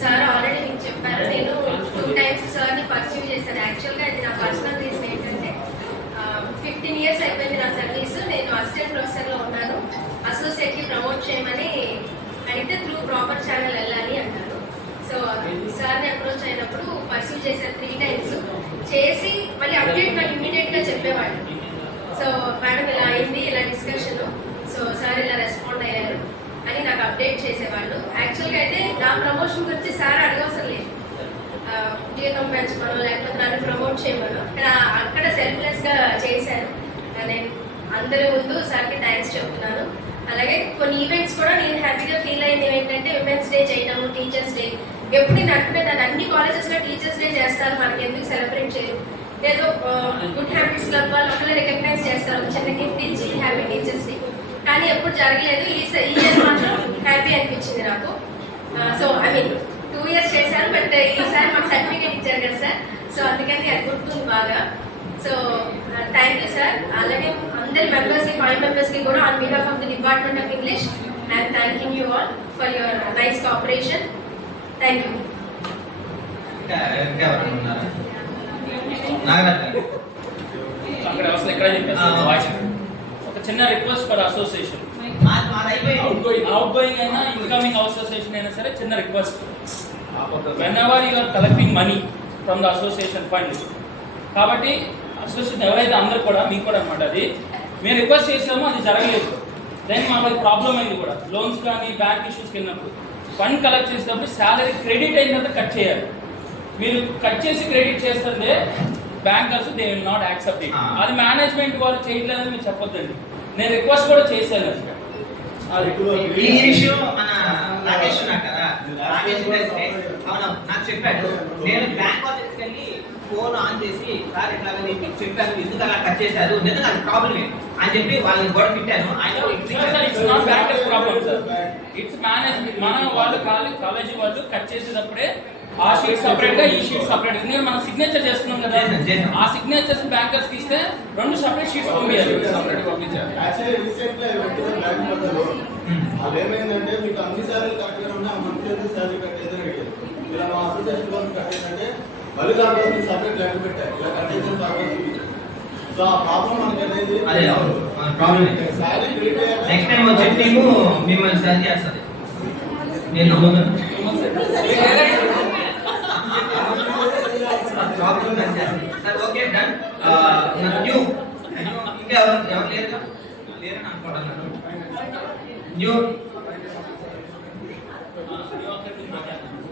Sir already మీకు చెప్పారు. నేను 2 టైమ్స్ సార్ని పర్సూ చేశాను. యాక్చువల్గా ఇది నా పర్సనల్ రీజన్ ఏంటంటే 15 years అయిపోయింది నా సర్వీస్. నేను అసిస్టెంట్ ప్రొఫెసర్లో ఉన్నాను. అసోసియేట్కి ప్రమోట్ చేయమని అడిగితే త్రూ ప్రాపర్ ఛానల్ వెళ్ళాలి అన్నారు. సో సార్ని అప్రోచ్ అయినప్పుడు పర్సూ చేశాను 3 times. చేసి మళ్ళీ అప్డేట్ నాకు ఇమీడియట్గా చెప్పేవాళ్ళు. సో మేడం ఇలా అయింది, ఇలా డిస్కషన్, సో సార్ ఇలా రెస్పాండ్ అయ్యారు అని నాకు అప్డేట్ చేసేవాళ్ళు. యాక్చువల్గా అయితే నా ప్రమోషన్ గురించి సార్ అడగవసరం లేదు. జీతం పెంచమనో లేకపోతే నన్ను ప్రమోట్ చేయమనో అక్కడ సెల్ఫ్లెస్గా చేశారు. నేను అందరి ముందు సార్కి థ్యాంక్స్ చెప్తున్నాను. అలాగే కొన్ని ఈవెంట్స్ కూడా నేను హ్యాపీగా ఫీల్ అయింది ఏంటంటే విమెన్స్ డే చేయడము, టీచర్స్ డే. ఎప్పుడు నేను అనుకునేదాన్ని అన్ని కాలేజెస్లో టీచర్స్ డే చేస్తారు, మనకి ఎందుకు సెలబ్రేట్ చేయరు, ఏదో గుడ్ హ్యాబిట్స్ క్లబ్ వాళ్ళు ఒకళ్ళు రికగ్నైజ్ చేస్తారు, చిన్న గిఫ్ట్ ఇచ్చి హ్యాపీ టీచర్స్ డే. కానీ ఎప్పుడు జరగలేదు. ఈ ఇయర్ మాత్రం హ్యాపీ అనిపించింది నాకు. సో ఐ మీన్ 2 years చేశాను, బట్ ఈసారి మాకు సర్టిఫికేట్ ఇచ్చారు కదా సార్. సో అందుకని అది గుర్తుంది బాగా. So thank you sir. అలాగే అందరి మెంబర్స్కి, 5 మెంబర్స్కి కూడా on behalf of the department of English I'm thanking you all for your nice cooperation. Thank you. ఇంకా ఎవరైనా ఉన్నారా? నాగరాజు అక్కడ అసలు ఎక్కడ ఒక చిన్న request for association, outgoing అయినా ఇన్కమింగ్ అసోసియేషన్ అయినా సరే చిన్న request. Whenever you are collecting money from the association fund, కాబట్టి అసోసియేషన్ ఎవరైతే అందరూ కూడా మీకు కూడా అనమాట, అది మేము రిక్వెస్ట్ చేసామో అది జరగలేదు. దెన్ మాకు అది ప్రాబ్లం అయింది కూడా. లోన్స్ కానీ బ్యాంక్ ఇష్యూస్కి వెళ్ళినప్పుడు ఫండ్ కలెక్ట్ చేసినప్పుడు శాలరీ క్రెడిట్ అయిన తర్వాత కట్ చేయాలి. మీరు కట్ చేసి క్రెడిట్ చేస్తుంటే bankers they will not accept it. అది మేనేజ్మెంట్ వాళ్ళు చేయట్లేదని మీరు చెప్పొద్దండి. నేను రిక్వెస్ట్ కూడా చేశాను. ఈ విషయం మన రాకేష్ ఉన్నా కదా, రాకేష్ అవును నాకు చెప్పాడు. నేను బ్యాంక్ ఆఫీస్కి వెళ్ళి ఫోన్ ఆన్ చేసి సార్ ఇట్లా మీకు చెప్పాను, ఎందుకు అలా కట్ చేశారు, నిజంగా అది ప్రాబ్లమ్ అని చెప్పి వాళ్ళని కూడా పెట్టాను. It's not bankers problem sir, it's management. మన వాళ్ళు కాలేజీ వాళ్ళు కట్ చేసేటప్పుడే ఆ షీట్ సపరేట్ గా, ఈ షీట్ సపరేట్. ఎందుకంటే మనం సిగ్నేచర్ చేస్తున్నాం కదా, ఆ సిగ్నేచర్స్ బ్యాంకర్స్ కి ఇస్తే 2 సెపరేట్ షీట్స్ పంపించాలి, సపరేట్ పంపించాలి. అదేమైందంటే మీకు అన్ని సార్లు కరెక్ట్గా ఉన్నా మంత్లీ సాలరీ కట్టేది అడిగారు. ఇలా మా అసోసియేషన్ వాళ్ళు కట్టేదంటే మళ్ళీ దాంట్లో సపరేట్ లెక్క పెట్టారు, ఇలా కట్టేసిన తర్వాత. సో ఆ ప్రాబ్లం మనకి అనేది సాలరీ క్రియేట్ అయ్యాక నెక్స్ట్ టైం వచ్చే టీము మిమ్మల్ని సరి చేస్తుంది. నేను నమ్ముతాను. Okay done. న్యూ ఇంకా ఎవరు లేరు లేరని అనుకోవడం. న్యూ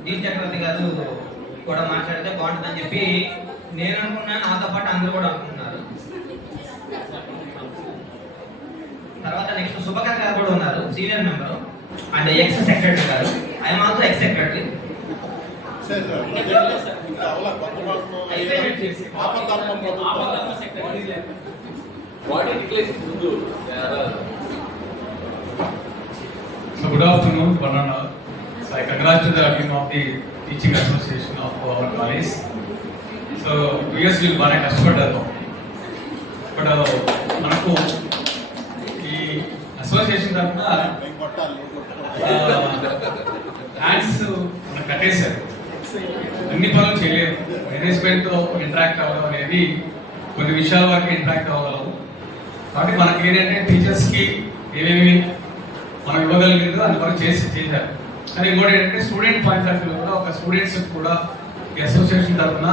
జీ చక్రవర్తి గారు కూడా మాట్లాడితే బాగుంటుందని చెప్పి నేను అనుకున్నాను, నాతో పాటు అందరూ కూడా అనుకున్నారు. తర్వాత నెక్స్ట్ శుభకర్ గారు కూడా ఉన్నారు, senior member and ex secretary గారు. I'm also ex secretary. So good afternoon, Banana. So I congratulate the team of the Teaching Association of our college. So 2 years will బాగా కష్టపడ్డారు. బట్ మనకు ఈ అసోసియేషన్ తరఫున hands మనకు కట్టేశారు. అన్ని పనులు చేయలేదు. మేనేజ్మెంట్తో ఇంటరాక్ట్ అవ్వడం అనేది కొన్ని విషయాల వరకు ఇంటరాక్ట్ అవ్వగలము. కాబట్టి మనకి ఏంటంటే టీచర్స్కి ఏమేమి మనం ఇవ్వగలిగిందో అది వరకు చేశారు. కానీ ఇంకోటి ఏంటంటే స్టూడెంట్ పాయింట్ ఆఫ్ వ్యూ కూడా, ఒక స్టూడెంట్స్ కూడా ఈ అసోసియేషన్ తరఫున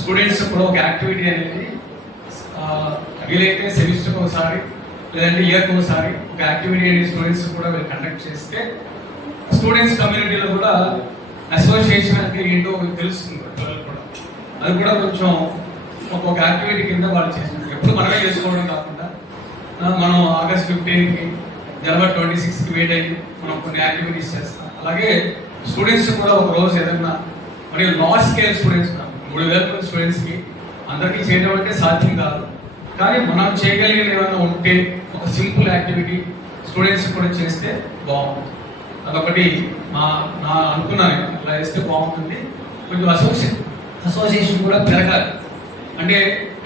స్టూడెంట్స్ కూడా ఒక యాక్టివిటీ అనేది వీలైతే సెమిస్టర్కి ఒకసారి లేదంటే ఇయర్కి ఒకసారి ఒక యాక్టివిటీ అనేది స్టూడెంట్స్ కూడా వీళ్ళు కండక్ట్ చేస్తే స్టూడెంట్స్ కమ్యూనిటీలో కూడా అసోసియేషన్ అంటే ఏంటో తెలుస్తుంది పిల్లలు కూడా. అది కూడా కొంచెం ఒక యాక్టివిటీ కింద వాళ్ళు చేసినారు. ఎప్పుడు మనమే చేసుకోవడం కాకుండా మనం ఆగస్ట్ 15కి జనవరి 26కి వెయిట్ అయ్యి మనం కొన్ని యాక్టివిటీస్ చేస్తాం. అలాగే స్టూడెంట్స్ కూడా ఒక రోజు ఏదన్నా మరియు లార్జ్ స్కేల్ స్టూడెంట్స్ 3000 స్టూడెంట్స్కి అందరికీ చేయడం అంటే సాధ్యం కాదు. కానీ మనం చేయగలిగిన ఏమైనా ఉంటే ఒక సింపుల్ యాక్టివిటీ స్టూడెంట్స్ కూడా చేస్తే బాగుంటుంది. అదొకటి నా అనుకున్నాను, అలా చేస్తే బాగుంటుంది. కొంచెం అసోసియేషన్ కూడా పెరగాలి. అంటే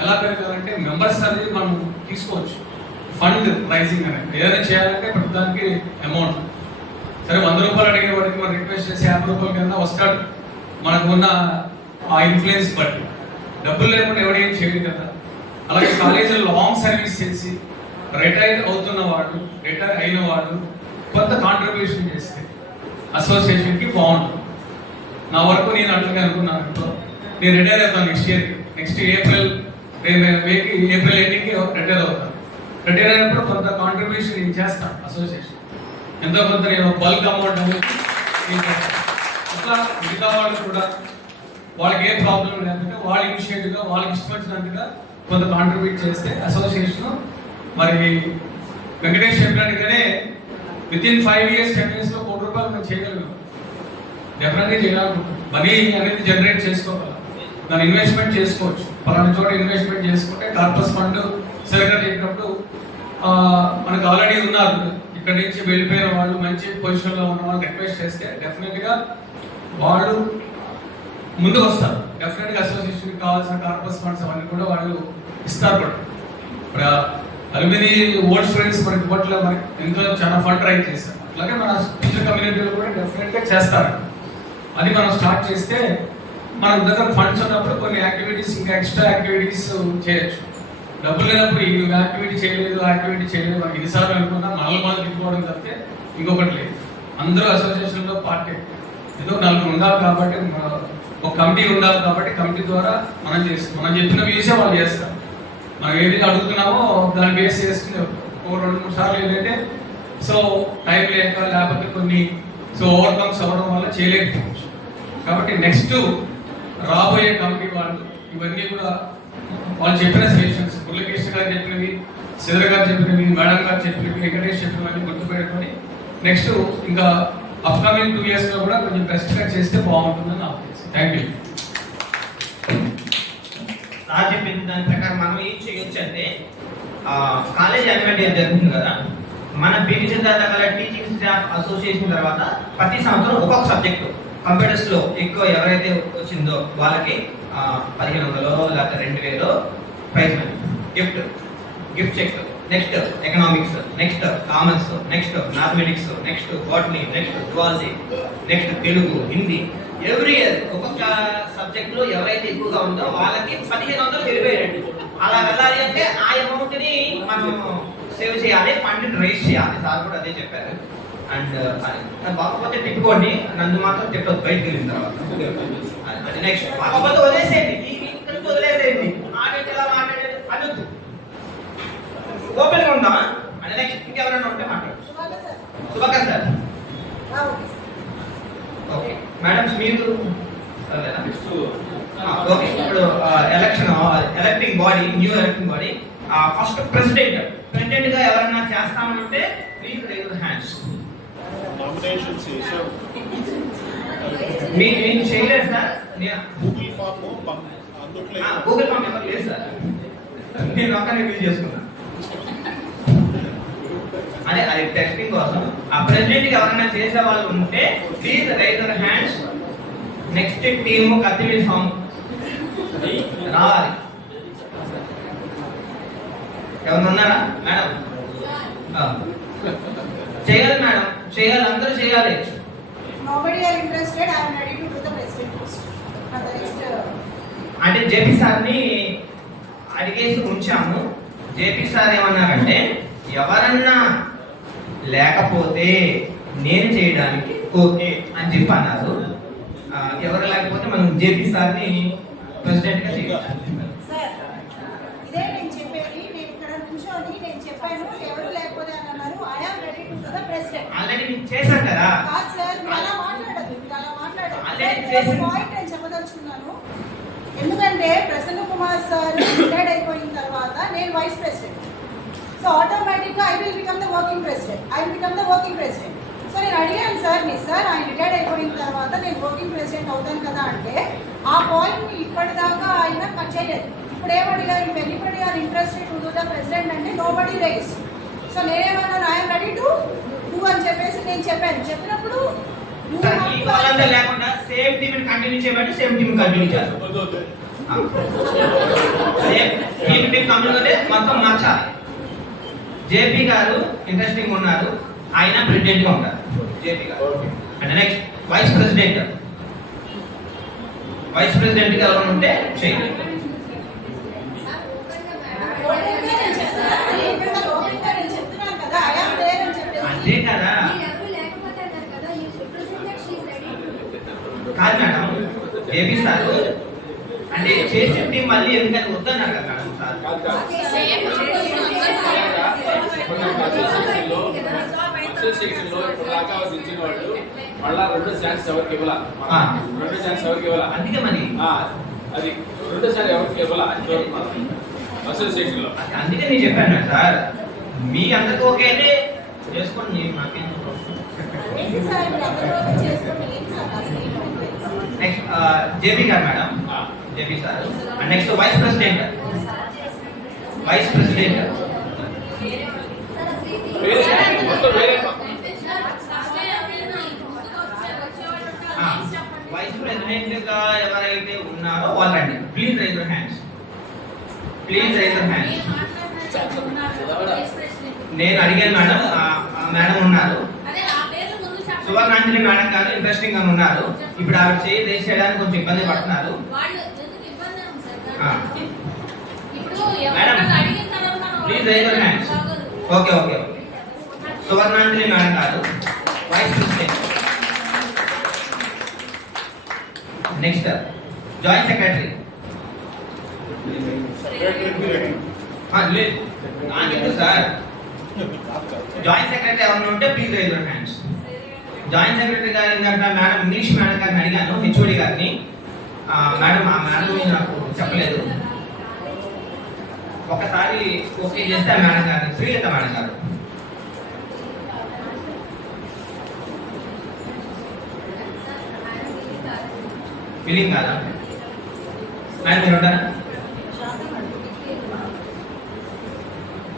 ఎలా పెరగాలంటే మెంబర్స్ అనేది మనం తీసుకోవచ్చు. ఫండ్ రైజింగ్ అనేది ఏదైనా చేయాలంటే ప్రతి దానికి అమౌంట్. సరే 100 రూపాయలు అడిగే వాడికి మనం రిక్వెస్ట్ చేసి 50 రూపాయలకైనా వస్తాడు మనకు ఉన్న ఆ ఇన్ఫ్లుయెన్స్ బట్టి. డబ్బులు లేకుండా ఎవడేం చేయడు కదా. అలాగే కాలేజీలో లాంగ్ సర్వీస్ చేసి రిటైర్ అవుతున్న వాళ్ళు, రిటైర్ అయిన వాళ్ళు కొంత కాంట్రిబ్యూషన్ చేస్తే అసోసియేషన్కి బాగుంటుంది. నా వరకు నేను అట్లనే అనుకున్నాను. ఇప్పుడు నేను రిటైర్ అవుతాను నెక్స్ట్ ఏప్రిల్ ఎండింగ్కి రిటైర్ అవుతాను. రిటైర్ అయినప్పుడు కొంత కాంట్రిబ్యూషన్ నేను చేస్తాను అసోసియేషన్. ఎంతో కొంత నేను బల్క్ అమౌంట్ అనేది నేను చేస్తాను. అట్లా మిగతా వాళ్ళు కూడా వాళ్ళకి ఏ ప్రాబ్లం లేదంటే వాళ్ళ ఇనిషియేటివ్గా వాళ్ళకి ఇష్టం వచ్చినందుగా కొంత కాంట్రిబ్యూట్ చేస్తే అసోసియేషన్ మరి వెంకటేష్ చెప్పినట్టుగానే విత్-ఇన్ 5 years 10 years లో 1 కోటి రూపాయలు మనం చేయగలిగాం. డెఫినెట్గా చేయాలనుకుంటున్నాం. మనీ అనేది జనరేట్ చేసుకోవాలి, దాన్ని ఇన్వెస్ట్మెంట్ చేసుకోవచ్చు. పలానా చోట ఇన్వెస్ట్మెంట్ చేసుకుంటే కార్పస్ ఫండ్ సరిగ్గా చెప్పినప్పుడు మనకు ఆల్రెడీ ఉన్నారు ఇక్కడ నుంచి వెళ్ళిపోయిన వాళ్ళు, మంచి పొజిషన్లో ఉన్న వాళ్ళు రిక్వెస్ట్ చేస్తే డెఫినెట్గా వాళ్ళు ముందుకు వస్తారు. డెఫినెట్గా అసోసియేషన్కి కావాల్సిన కార్పస్ ఫండ్స్ అవన్నీ కూడా వాళ్ళు ఇస్తారు కూడా. ఇప్పుడు అల్యూమిని ఓల్డ్ స్టూడెంట్స్ మనకి ఇప్పట్లో మనకి ఎంతో చాలా ఫండ్ రైజ్ చేశారు. అట్లాగే మన టీచర్ కమ్యూనిటీలో కూడా డెఫినెట్గా చేస్తారు. అది మనం స్టార్ట్ చేస్తే మన దగ్గర ఫండ్స్ ఉన్నప్పుడు కొన్ని యాక్టివిటీస్, ఇంకా ఎక్స్ట్రా యాక్టివిటీస్ చేయొచ్చు. డబ్బులు లేనప్పుడు ఈ యాక్టివిటీ చేయలేదు, ఆ యాక్టివిటీ చేయలేదు మనకి ఎన్నిసార్లు అనుకున్నా మనం తిప్పుకోవడం తప్పితే ఇంకొకటి లేదు. అందరూ అసోసియేషన్లో పార్టీ ఏదో 4 ఉండాలి కాబట్టి, ఒక కమిటీ ఉండాలి కాబట్టి కమిటీ ద్వారా మనం చేస్తాం. మనం చెప్పిన వేసే వాళ్ళు చేస్తారు. మనం ఏది అడుగుతున్నామో దాన్ని బేస్ చేసుకుని 2-3 సార్లు ఏంటంటే సో టైం లేక లేకపోతే కొన్ని ఓవర్కమ్స్ అవ్వడం వల్ల చేయలేకపోవచ్చు. కాబట్టి నెక్స్ట్ రాబోయే కమిటీ వాళ్ళు ఇవన్నీ కూడా వాళ్ళు చెప్పిన సజెషన్స్, మురళీకృష్ణ గారు చెప్పినవి, శ్రీధర్ గారు చెప్పినవి, మేడం గారు చెప్పినవి, వెంకటేష్ చెప్పినవన్నీ గుర్తుపెట్టుకొని నెక్స్ట్ ఇంకా అప్కమింగ్ 2 years లో కూడా కొంచెం బెస్ట్గా చేస్తే బాగుంటుందని నాకు తెలుసు. Thank you. సార్ చెప్పిన దాని ప్రకారం మనం ఏం చేయొచ్చు అంటే కాలేజ్ యాన్యువల్ డే జరుగుతుంది కదా, మన PT Chandrakala teaching staff association తర్వాత ప్రతి సంవత్సరం ఒక్కొక్క సబ్జెక్టు కంప్యూటర్స్ లో ఎక్కువ ఎవరైతే వచ్చిందో వాళ్ళకి 1500 లేకపోతే 2000 prize money, gift cheque, next economics, next commerce, next mathematics, next botany, next zoology, next Telugu, Hindi. Every year ఒక్కొక్క సబ్జెక్ట్ లో ఎవరైతే ఎక్కువగా ఉందో వాళ్ళకి 1500 వెళ్ళిపోయారండి. అలా వెళ్ళాలి అంటే ఆ అమౌంట్ ని మనం సేవ్ చేయాలి, ఫండ్ రైజ్ చేయాలి. సార్ కూడా అదే చెప్పారు. అండ్ బాగోపోతే తిట్టుకోండి, నన్ను మాత్రం తిట్టొద్దు బయటకు వెళ్ళిన తర్వాత. నెక్స్ట్ బాగోపోతే వదిలేసేయండి, వదిలేసేయండి, మాట్లాడేది అనొద్దు, ఓపెన్ గా ఉందామా. అంటే నెక్స్ట్ ఇంకెవరైనా ఉంటే మాట్లాడు. శుభకర్ సార్. ఓకే మేడం మీరు ఓకే. ఇప్పుడు electing body, new electing body first president గా ఎవరైనా చేస్తామంటే please raise your hands. Nominations చేశారు. నేను చేయలేదు సార్. గూగుల్ ఫామ్ అందుట్లో గూగుల్ ఫామ్ ఎవరు లేదు సార్, నేను ఒక్కనే యూజ్ చేసుకున్నాను. అదే అది టెస్టింగ్ కోసం. ఆ ప్రెసిడెంట్ ఎవరైనా చేసే వాళ్ళు ఉంటే please raise your hands. Next team కత్తిమీద ఫామ్ రావాలి. ఎవరు ఉన్నారా మేడం? చేయాలి మేడం, చేయాలి, అందరూ చేయాలి. Nobody are interested. I am ready to do the president post. అంటే జేపీ సార్ని అడిగేసి ఉంచాము. జేపీ సార్ ఏమన్నారంటే ఎవరన్నా లేకపోతే నేను చేయడానికి ఓకే అని చెప్పి అన్నారు. ఎవరు లేకపోతే మనం జేపీ సార్ని ప్రెసిడెంట్ గా చేయాలి. సార్ ఇదే నేను చెప్పేది. నేను ఇక్కడ కూర్చొని నేను చెప్పాను ఎవరు లేకపోతే అని అన్నారు. I am ready to do the president. Already మీరు చేశారు కదా. కాదు సార్, అలా మాట్లాడదు, అలా మాట్లాడదు. పాయింట్ నేను చెప్పదలుచుకున్నాను. ఎందుకంటే ప్రసన్న కుమార్ సార్ రిటైర్డ్ అయిపోయిన తర్వాత నేను వైస్ ప్రెసిడెంట్. సో ఆటోమేటిక్గా I will become the working president. So నేను అడిగాను సార్ ఆయన రిటైర్డ్ అయిపోయిన తర్వాత నేను వర్కింగ్ ప్రెసిడెంట్ అవుతాను కదా అంటే ఆ పాయింట్ ఇప్పటిదాకా ఆయన కట్ చేయలేదు. ఇప్పుడు ఏమడిగారు, anybody are interested to do the president అంటే నోబడీ రైజ్. సో నేనేమన్నాను, ఐఎమ్ రెడీ టు డూ అని చెప్పేసి నేను చెప్పినప్పుడు లేకుండా సేమ్ టీమ్ కంటిన్యూ చేయబట్టి సేమ్ టీమ్ కంటిన్యూ చేయాలి. టీమ్ కంప్లీట్ మొత్తం మార్చాలి. జేపీ గారు ఇంట్రెస్టింగ్ ఉన్నారు, ఆయన ప్రెసిడెంట్ గా ఉంటారు జేపీ గారు. అంటే నెక్స్ట్ వైస్ ప్రెసిడెంట్ ఎవరు ఉంటే చేయండి. సార్ ఓపెన్ గా నేను చెప్తున్నాను కదా, I am there అని చెప్పేసి. అంతే కదా. మీరు ఎవరు లేకపోతే అన్నారు కదా, you represent that she is ready to. కాదు మేడం, ఏబీ సార్ అంటే చేసింది మళ్ళీ ఎందుకని వద్దన్నారు కదా మేడం సార్. అసోసియేషన్ లో ఇప్పుడు దాకా ఇచ్చిన వాళ్ళు మళ్ళా రెండో ఛాన్స్ ఎవరికి ఇవ్వాల, ఆ. రెండో ఛాన్స్ ఎవరికి ఇవ్వాల, అందుకే మరి అది రెండోసారి ఎవరికి ఇవ్వాల అసోసియేషన్ లో. అందుకే నేను చెప్పాను సార్, మీ అందరికి ఓకే అయితే చేసుకోండి, నాకేం ఏంటి సార్ మీరు అందరూ చేసుకోండి, ఏంటి సార్ అసలు ఏంటి? నెక్స్ట్ జేబీ గారు madam, JB sir. And next vice president మొత్తం వేరే వైస్ ప్రెసిడెంట్ గా ఎవరైతే ఉన్నారో వాళ్ళండి. Please raise your hands. నేను అడిగాను మేడం, మేడం ఉన్నారు, సువర్ణాంజలి మేడం గారు ఇంట్రెస్టింగ్ గా ఉన్నారు. ఇప్పుడు ఆవిడ చేయడానికి కొంచెం ఇబ్బంది పడుతున్నారు. Madam please raise your hands. Okay okay okay. Suvarnanjali madam గారు vice president. Next joint secretary. లేదు నాకెందుకు సార్, జాయింట్ సెక్రటరీ ఎవరైనా ఉంటే please raise your hands. Joint secretary గారు ఏంటంటే మేడం ఇంగ్లీష్ మేడం గారిని అడిగాను, హెచ్ఓడి గారిని. మేడం ఆ మేడం నాకు చెప్పలేదు, ఒకసారి ఓకే చేస్తే ఆ మేడం గారిని శ్రీలత మేడం గారు. ఫీలింగ్ కాదా మేడం, మీరు ఉంటారా?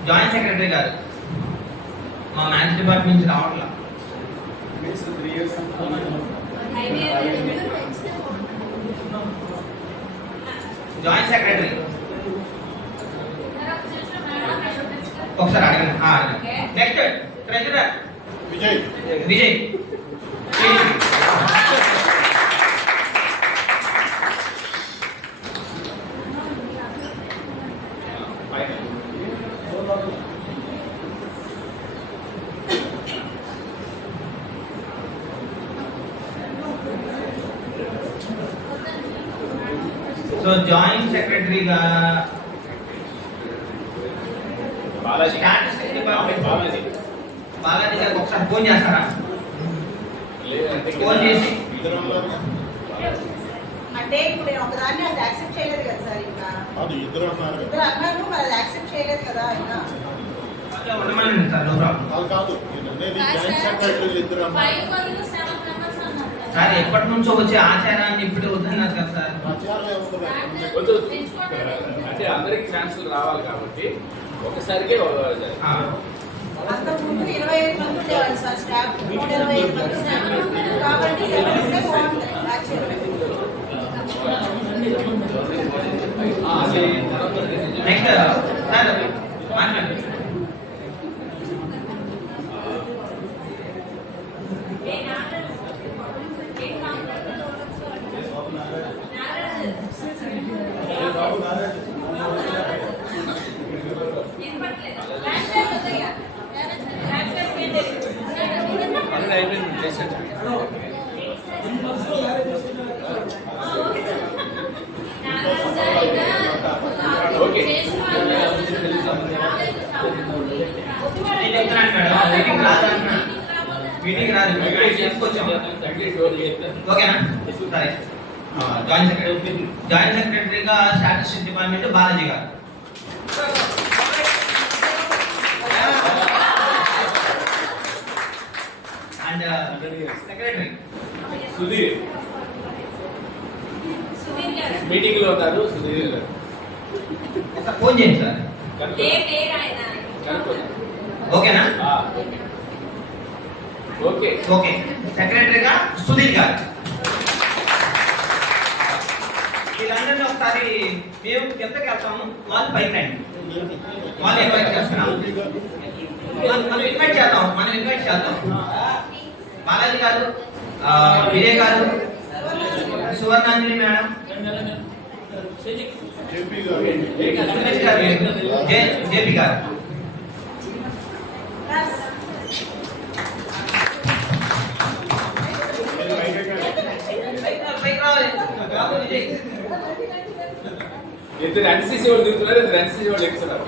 జాయింట్ సెక్రటరీ గారు మా మ్యాథ్స్ డిపార్ట్మెంట్ నుంచి రావట్లా. జాయింట్ సెక్రటరీ ఒకసారి అడగండి. Next treasurer Vijay. Vijay. So joint సెక్రటరీగా స్టాటిస్టిక్స్ డిపార్ట్మెంట్ బాలాజీ గారికి ఒకసారి ఫోన్ చేస్తారా? ఫోన్ చేసి అంటే ఇప్పుడు నేను ఒకదాన్ని అది యాక్సెప్ట్ చేయలేదు కదా సార్, ఇంకా అది ఇద్దరు అన్నారు. ఇద్దరు అన్నారు, మరి అది యాక్సెప్ట్ చేయలేదు కదా ఇంకా. ఉండమని సార్, నో ప్రాబ్లం. వాళ్ళు కాదు, నేను అనేది జాయింట్ సెక్రటరీలు ఇద్దరు అన్నారు. సార్ ఎప్పటి నుంచో వచ్చే ఆచారాన్ని ఇప్పుడే వద్దన్నారు కదా సార్. ఆచారం ఏముంటుంది? అంటే అందరికి ఛాన్సులు రావాలి కాబట్టి ఒకసారికే అంతకుముందు 25 మంది ఉండేవాళ్ళు సార్ స్టాఫ్, 125 మంది ఉన్నారు. కాబట్టి 7 ఉంటే బాగుంటుంది యాక్చువల్గా. నెక్స్ట్ సార్ మాట్లాడండి. ఓకే నేను చెప్తున్నాను మేడం, మీటింగ్ రాదంటున్నా, మీటింగ్ రాదు, మీటింగ్ చేసుకొచ్చాం. ఓకేనా? సరే. జాయింట్ సెక్రటరీగా స్టాటిస్టిక్స్ డిపార్ట్మెంట్ బాలాజీ గారు. అండ్ సెక్రటరీ సుధీర్ మీటింగ్ లో ఉన్నారు. సుధీర్ గారు ఒకసారి ఫోన్ చేయండి సార్. కనుక్కోండి. ఓకేనా? Okay okay. సెక్రటరీగా సుధీర్ గారు. వీళ్ళందరినీ ఒకసారి మేము ఎంతకు వెళ్తాము, వాళ్ళు పైకి రండి, వాళ్ళు ఇన్వైట్ చేస్తున్నాం. మనం ఇన్వైట్ చేద్దాం బాలాజీ గారు, విజయ్ గారు, సువర్ణాంజలి మేడం, జేపీ గారు సురేష్ గారు, జేపీ గారు. పైకి రావాలి. బాబు విజయ్. ఇద్దరు ఎన్సీసీ వాళ్ళు దిగుతున్నారు, ఇద్దరు ఎన్సీసీ వాళ్ళు ఎక్కుతున్నారు.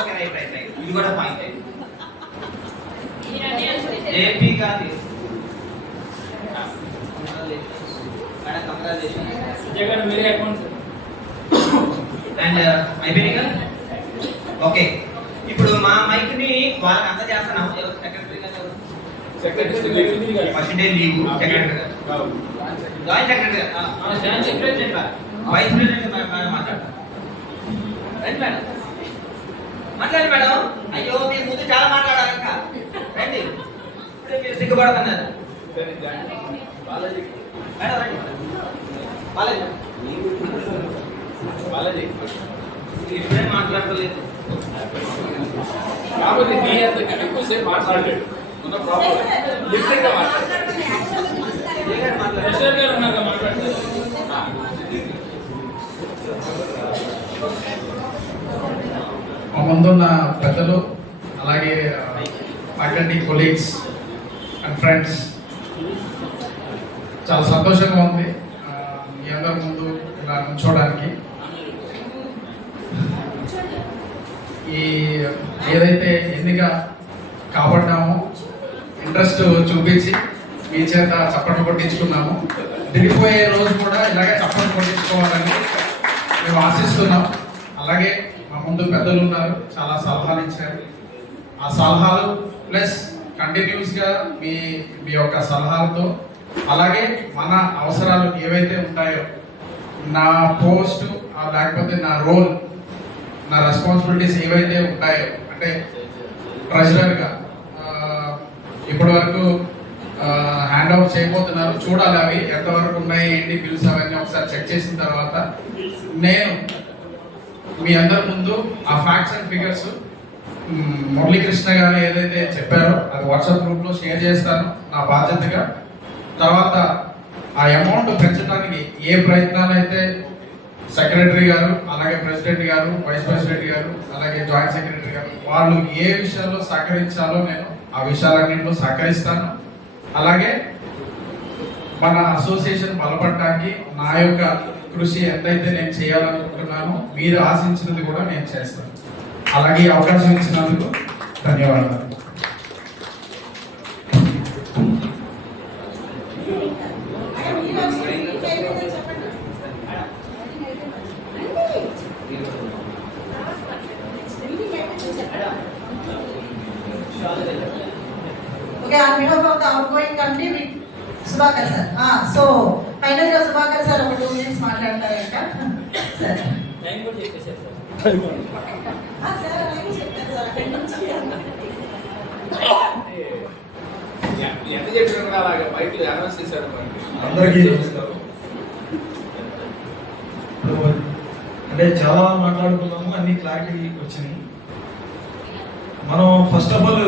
Okay, right right right. ఇది కూడా పాయింట్. జేపీ గారు మేడం, కంగ్రాచులేషన్. విజయ్ గారు మీరే అకౌంట్ అండ్ అయిపోయినాయి కదా. ఓకే, ఇప్పుడు మా మైక్ ని వాళ్ళకి అంత చేస్తున్నాం. ఎవరు సెక్రటరీ గారు? ఫస్ట్ డే లీవ్ సెక్రటరీ గారు, జాయింట్ సెక్రటరీ గారు, joint secretary vice president madam మాట్లాడతారు. రండి మేడం, మాట్లాడండి మేడం. అయ్యో మీరు ముందు చాలా మాట్లాడాలి ఇంకా. రండి, ఇప్పుడే మీరు సిగ్గుపడుతున్నారు. మేడం రండి. బాలాజీ ఇప్పుడే మాట్లాడలేదు. కాబట్టి నీ అంత ఎక్కువసేపు మాట్లాడలేడు, ఉన్న ప్రాబ్లం డిఫరెంట్ గా మాట్లాడతాడు. కిషోర్ గారు ఉన్నారు మాట్లాడతారు. మా ముందున్న పెద్దలు, అలాగే ఫ్యాకల్టీ కొలీగ్స్ అండ్ ఫ్రెండ్స్, చాలా సంతోషంగా ఉంది మీ అందరి ముందు ఇలా నుంచోడానికి. ఈ ఏదైతే ఎన్నిక కాబడ్డామో ఇంట్రెస్ట్ చూపించి మీ చేత చప్పట్లు కొట్టించుకున్నాము. దిగిపోయే రోజు కూడా ఇలాగే చప్పట్లు కొట్టించుకోవాలని మేము ఆశిస్తున్నాం. అలాగే మా ముందు పెద్దలు ఉన్నారు, చాలా సలహాలు ఇచ్చారు. ఆ సలహాలు ప్లస్ కంటిన్యూస్గా మీ మీ యొక్క సలహాలతో, అలాగే మన అవసరాలు ఏవైతే ఉంటాయో, నా పోస్ట్ లేకపోతే నా రోల్, నా రెస్పాన్సిబిలిటీస్ ఏవైతే ఉంటాయో, అంటే ట్రెజరర్గా ఇప్పటి వరకు హ్యాండ్ అవుట్ చేయబోతున్నారు. చూడాలి అవి ఎంతవరకు ఉన్నాయి, ఏంటి బిల్స్, అవన్నీ ఒకసారి చెక్ చేసిన తర్వాత నేను మీ అందరి ముందు ఆ ఫ్యాక్ట్స్ అండ్ ఫిగర్స్ మురళీకృష్ణ గారు ఏదైతే చెప్పారో అది వాట్సాప్ గ్రూప్లో షేర్ చేస్తాను నా బాధ్యతగా. తర్వాత ఆ అమౌంట్ పెంచడానికి ఏ ప్రయత్నాలు అయితే సెక్రటరీ గారు, అలాగే ప్రెసిడెంట్ గారు, వైస్ ప్రెసిడెంట్ గారు, అలాగే జాయింట్ సెక్రటరీ గారు, వాళ్ళు ఏ విషయాల్లో సహకరించాలో నేను ఆ విషయాలన్నింటిలో సహకరిస్తాను. అలాగే మన అసోసియేషన్ బలపడటానికి నా యొక్క కృషి ఎంతైతే నేను చేయాలనుకుంటున్నానో మీరు ఆశించినది కూడా నేను చేస్తాను. అలాగే అవకాశం ఇచ్చినందుకు ధన్యవాదాలు. Okay, on behalf of the outgoing committee, we Subhakar sir. So finally, Subhakar sir, ఒక 2 minutes మాట్లాడతారంట. Sir. టైం కూడా చెప్పేశారు సార్. Sir, అలాగే చెప్తారు సార్. అక్కడి నుంచి ఎంత చెప్పినా కూడా అలాగే బయటలో అనౌన్స్ చేశారు. అందరికీ నమస్కారం. అంటే చాలా మాట్లాడుకున్నాము, అన్ని క్లారిటీ వచ్చినాయి. మనం ఫస్ట్ ఆఫ్ ఆల్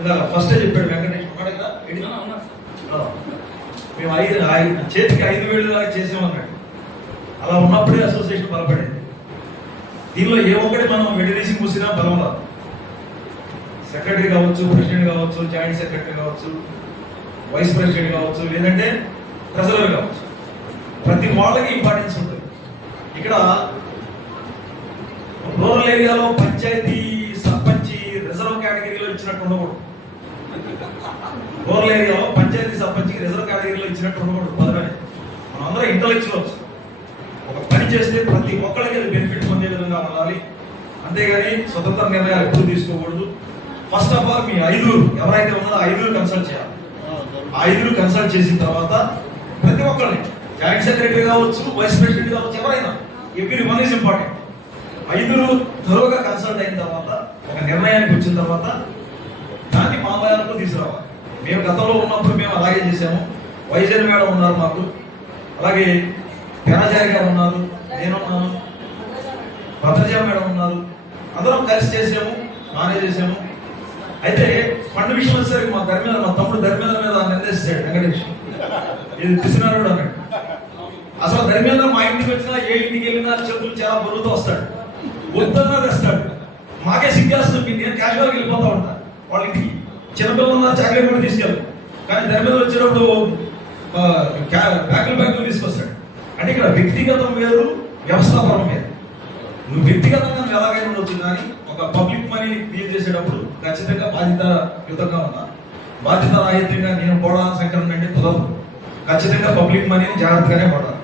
ఇలా ఫస్ట్ చెప్పాడు వెంకటేష్ ఉన్నారు సార్. మేము 5 చేతికి 5,000 లాగా చేసామన్నాడు. అలా ఉన్నప్పుడే అసోసియేషన్ బలపడింది. దీనిలో ఏ ఒక్కటి మనం వెడిరేసి మూసినా బలం రాదు. సెక్రటరీ కావచ్చు, ప్రెసిడెంట్ కావచ్చు, జాయింట్ సెక్రటరీ కావచ్చు, వైస్ ప్రెసిడెంట్ కావచ్చు, లేదంటే ట్రెజరర్ కావచ్చు, ప్రతి వాళ్ళకి ఇంపార్టెన్స్ ఉంటుంది. ఇక్కడ రూరల్ ఏరియాలో పంచాయతీ సర్పంచి రిజర్వ్ కేటగిరీలో ఇచ్చినట్టు ఉండకూడదు. రూరల్ ఏరియాలో పంచాయతీ సర్పంచ్కి రిజర్వ్ కేటగిరీలో ఇచ్చినట్టు ఉండకూడదు. పదవి మనందరం ఇంటలెక్చువల్స్. ఒక పని చేస్తే ప్రతి ఒక్కరికి అది బెనిఫిట్ పొందే విధంగా ఉండాలి. అంతేగాని స్వతంత్ర నిర్ణయాలు ఎప్పుడు తీసుకోకూడదు. ఫస్ట్ ఆఫ్ ఆల్ మీ 5 ఎవరైతే ఉన్నారో 5 కన్సల్ట్ చేయాలి. 5 కన్సల్ట్ చేసిన తర్వాత ప్రతి ఒక్కరిని, జాయింట్ సెక్రటరీ కావచ్చు, వైస్ ప్రెసిడెంట్ కావచ్చు, ఎవరైనా, ఎవ్రీ వన్ ఈజ్ ఇంపార్టెంట్. 5 త్వరగా కన్సల్ట్ అయిన తర్వాత ఒక నిర్ణయానికి వచ్చిన తర్వాత దాన్ని మామూలుగా తీసుకురావాలి. మేము గతంలో ఉన్నప్పుడు మేము అలాగే చేసాము. వైజన్ మేడం ఉన్నారు మాకు, అలాగే పెనాచారి గారు ఉన్నారు, నేనున్నాను, భద్రజా మేడం ఉన్నారు. అందరం కలిసి చేసాము, బాగానే చేసాము. అయితే ఫండ్ విషయం వచ్చేసరికి మా తమ్ముడు ధర్మేంద్ర మీద నిందేశాడు వెంకటేష్, ఇది పిసినాడు అన్నాడు. అసలు ధర్మేంద్ర మా ఇంటికి వచ్చినా ఏ ఇంటికి వెళ్ళినా చేతులు చాలా బరువుతో వస్తాడు, వద్దన్నా తెస్తాడు. మాకే సిగ్గేస్తుంది, నేను క్యాజువల్గా వెళ్ళిపోతా ఉంటా వాళ్ళ ఇంటికి. చిన్నపిల్లలు చాక్లెట్ కూడా తీసుకెళ్ళాను, కానీ ధర్మేంద్ర వచ్చేటప్పుడు బ్యాగులు తీసుకొస్తాడు. అంటే ఇక్కడ వ్యక్తిగతం వేరు, వ్యవస్థాపరం వేరు. నువ్వు వ్యక్తిగతంగా నువ్వు ఎలాగైనా ఉండొచ్చు, కానీ ఒక పబ్లిక్ మనీని డీల్ చేసేటప్పుడు ఖచ్చితంగా బాధ్యతాయుతంగా ఉండాలి. బాధ్యత రాహిత్యంగా నేను పోడా సంకలనం అంటే కుదరదు. ఖచ్చితంగా పబ్లిక్ మనీని జాగ్రత్తగానే పడాలి.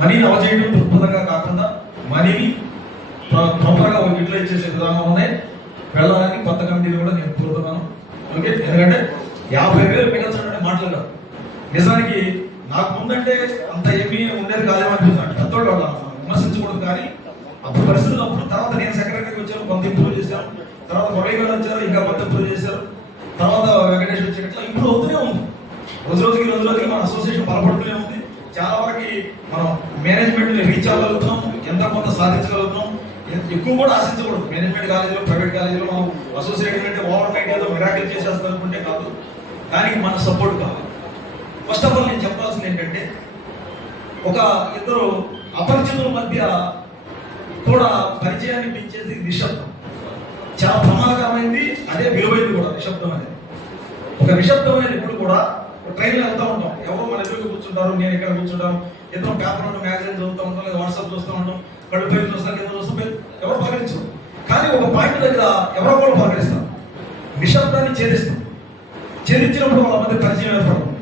మనీని అవచేయడం దృక్పథంగా కాకుండా మనీని ప్రాపర్గా యూటిలైజ్ చేసే విధానం ఉన్నాయి. వెళ్ళడానికి కొత్త కమిటీలు కూడా నేను కోరుతున్నాను. ఓకే, ఎందుకంటే 50,000 మిగల్చాలంటే మాట్లాడాలి. నిజానికి నాకు ముందంటే అంత ఏమీ ఉండేది కాదేమో అనిపిస్తున్నాను. పెద్దోళ్ళు విమర్శించకూడదు, కానీ అప్పుడు పరిస్థితులు అప్పుడు. తర్వాత నేను సెక్రటరీకి వచ్చాను, కొంత ఇంప్రూవ్ చేశాను. తర్వాత కొడై గారు వచ్చారు, ఇంకా కొంత ఇంప్రూవ్ చేశారు. తర్వాత వెంకటేష్ వచ్చారు. ఇట్లా ఇంప్రూవ్ అవుతూనే ఉంది. రోజు రోజుకి మన అసోసియేషన్ బలపడుతూనే ఉంది. చాలా వరకు మనం మేనేజ్మెంట్ రీచ్ అవ్వగలుగుతున్నాం, ఎంత కొంత సాధించగలుగుతున్నాం. ఎక్కువ కూడా ఆశించకూడదు. మేనేజ్మెంట్ కాలేజీలో, ప్రైవేట్ కాలేజీలో మనం అసోసియేషన్ అంటే ఓవర్ నైట్ ఏదో మిరాకిల్ చేసేస్తాం అనుకుంటే కాదు, దానికి మన సపోర్ట్ కావాలి. ఫస్ట్ ఆఫ్ ఆల్ నేను చెప్పాల్సింది ఏంటంటే, ఒక ఇద్దరు అపరిచితుల మధ్య కూడా పరిచయాన్ని పెంచేది నిశ్శబ్దం. చాలా ప్రమాదకరమైంది, అదే విలువైంది కూడా నిశ్శబ్దం అనేది. ఒక నిశ్శబ్దం అనేది ఇప్పుడు కూడా ట్రైన్లో వెళ్తూ ఉంటాం, ఎవరో మన ఎదురుగా కూర్చుంటారు, నేను ఇక్కడ కూర్చుంటాను, ఇద్దరు పేపర్ మ్యాగజైన్ చదువుతూ ఉంటాం, లేదా వాట్సాప్ చూస్తూ ఉంటాం, కళ్ళు పేరు చూస్తాం, కింద చూస్తాం, ఎవరు పలకరించరు. కానీ ఒక పాయింట్ దగ్గర ఎవరో కూడా పలకరిస్తాం, నిశ్శబ్దాన్ని ఛేదించినప్పుడు వాళ్ళ మధ్య పరిచయం ఏర్పడుతుంది.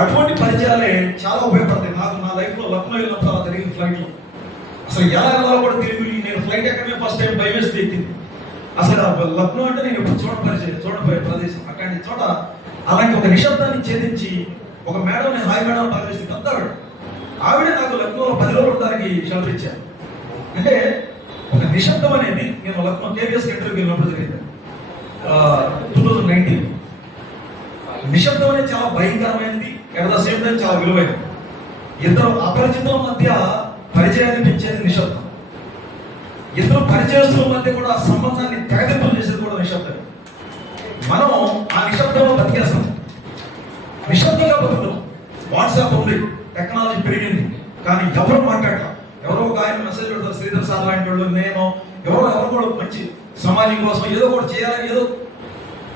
అటువంటి పరిచయాలే చాలా ఉపయోగపడతాయి. నాకు నా లైఫ్లో లక్నో వెళ్ళినప్పుడు అలా జరిగింది ఫ్లైట్లో. అసలు ఎలా వెళ్ళాలో కూడా తెలియదు. నేను ఫ్లైట్ ఎక్కడమే ఫస్ట్ టైం భయవేస్తే ఎక్కింది. అసలు లక్నో అంటే నేను ఎప్పుడు చూడని ప్రదేశం. అక్కడి చోట అలాంటి ఒక నిశ్శబ్దాన్ని ఛేదించి ఒక మేడం, నేను హాయ్ మేడం పలకరిస్తే పెద్ద ఆవిడ నాకు లక్నోలో 10 రోజులు ఉండడానికి షెల్టర్ ఇచ్చాను. అంటే ఒక నిశ్శబ్దం అనేది నేను లక్నో కేబిఎస్ ఇంటర్వ్యూకి వెళ్ళినప్పుడు జరిగింది 2019. నిశ్శబ్దం అనేది చాలా భయంకరమైనది, ఎట్ ద సేమ్ టైం చాలా విలువైనది. ఇద్దరు అపరిచితుల మధ్య పరిచయాన్ని పెంచేది నిశ్శబ్దం. ఇద్దరు పరిచయస్తుల మధ్య కూడా సంబంధాన్ని తెగదింపులు చేసేది కూడా నిశ్శబ్దం. మనం ఆ నిశ్శబ్దంలో బతికేస్తాం, నిశ్శబ్దంగా బతుకుతాం. వాట్సాప్ ఉంది, టెక్నాలజీ పెరిగింది, కానీ ఎవరు మాట్లాడతాం. ఎవరో ఒక ఆయన మెసేజ్ పెడతారు, శ్రీధర్ సార్ లాంటి వాళ్ళు, నేను, ఎవరు కూడా మంచి సమాజం కోసం ఏదో కూడా చేయాలని ఏదో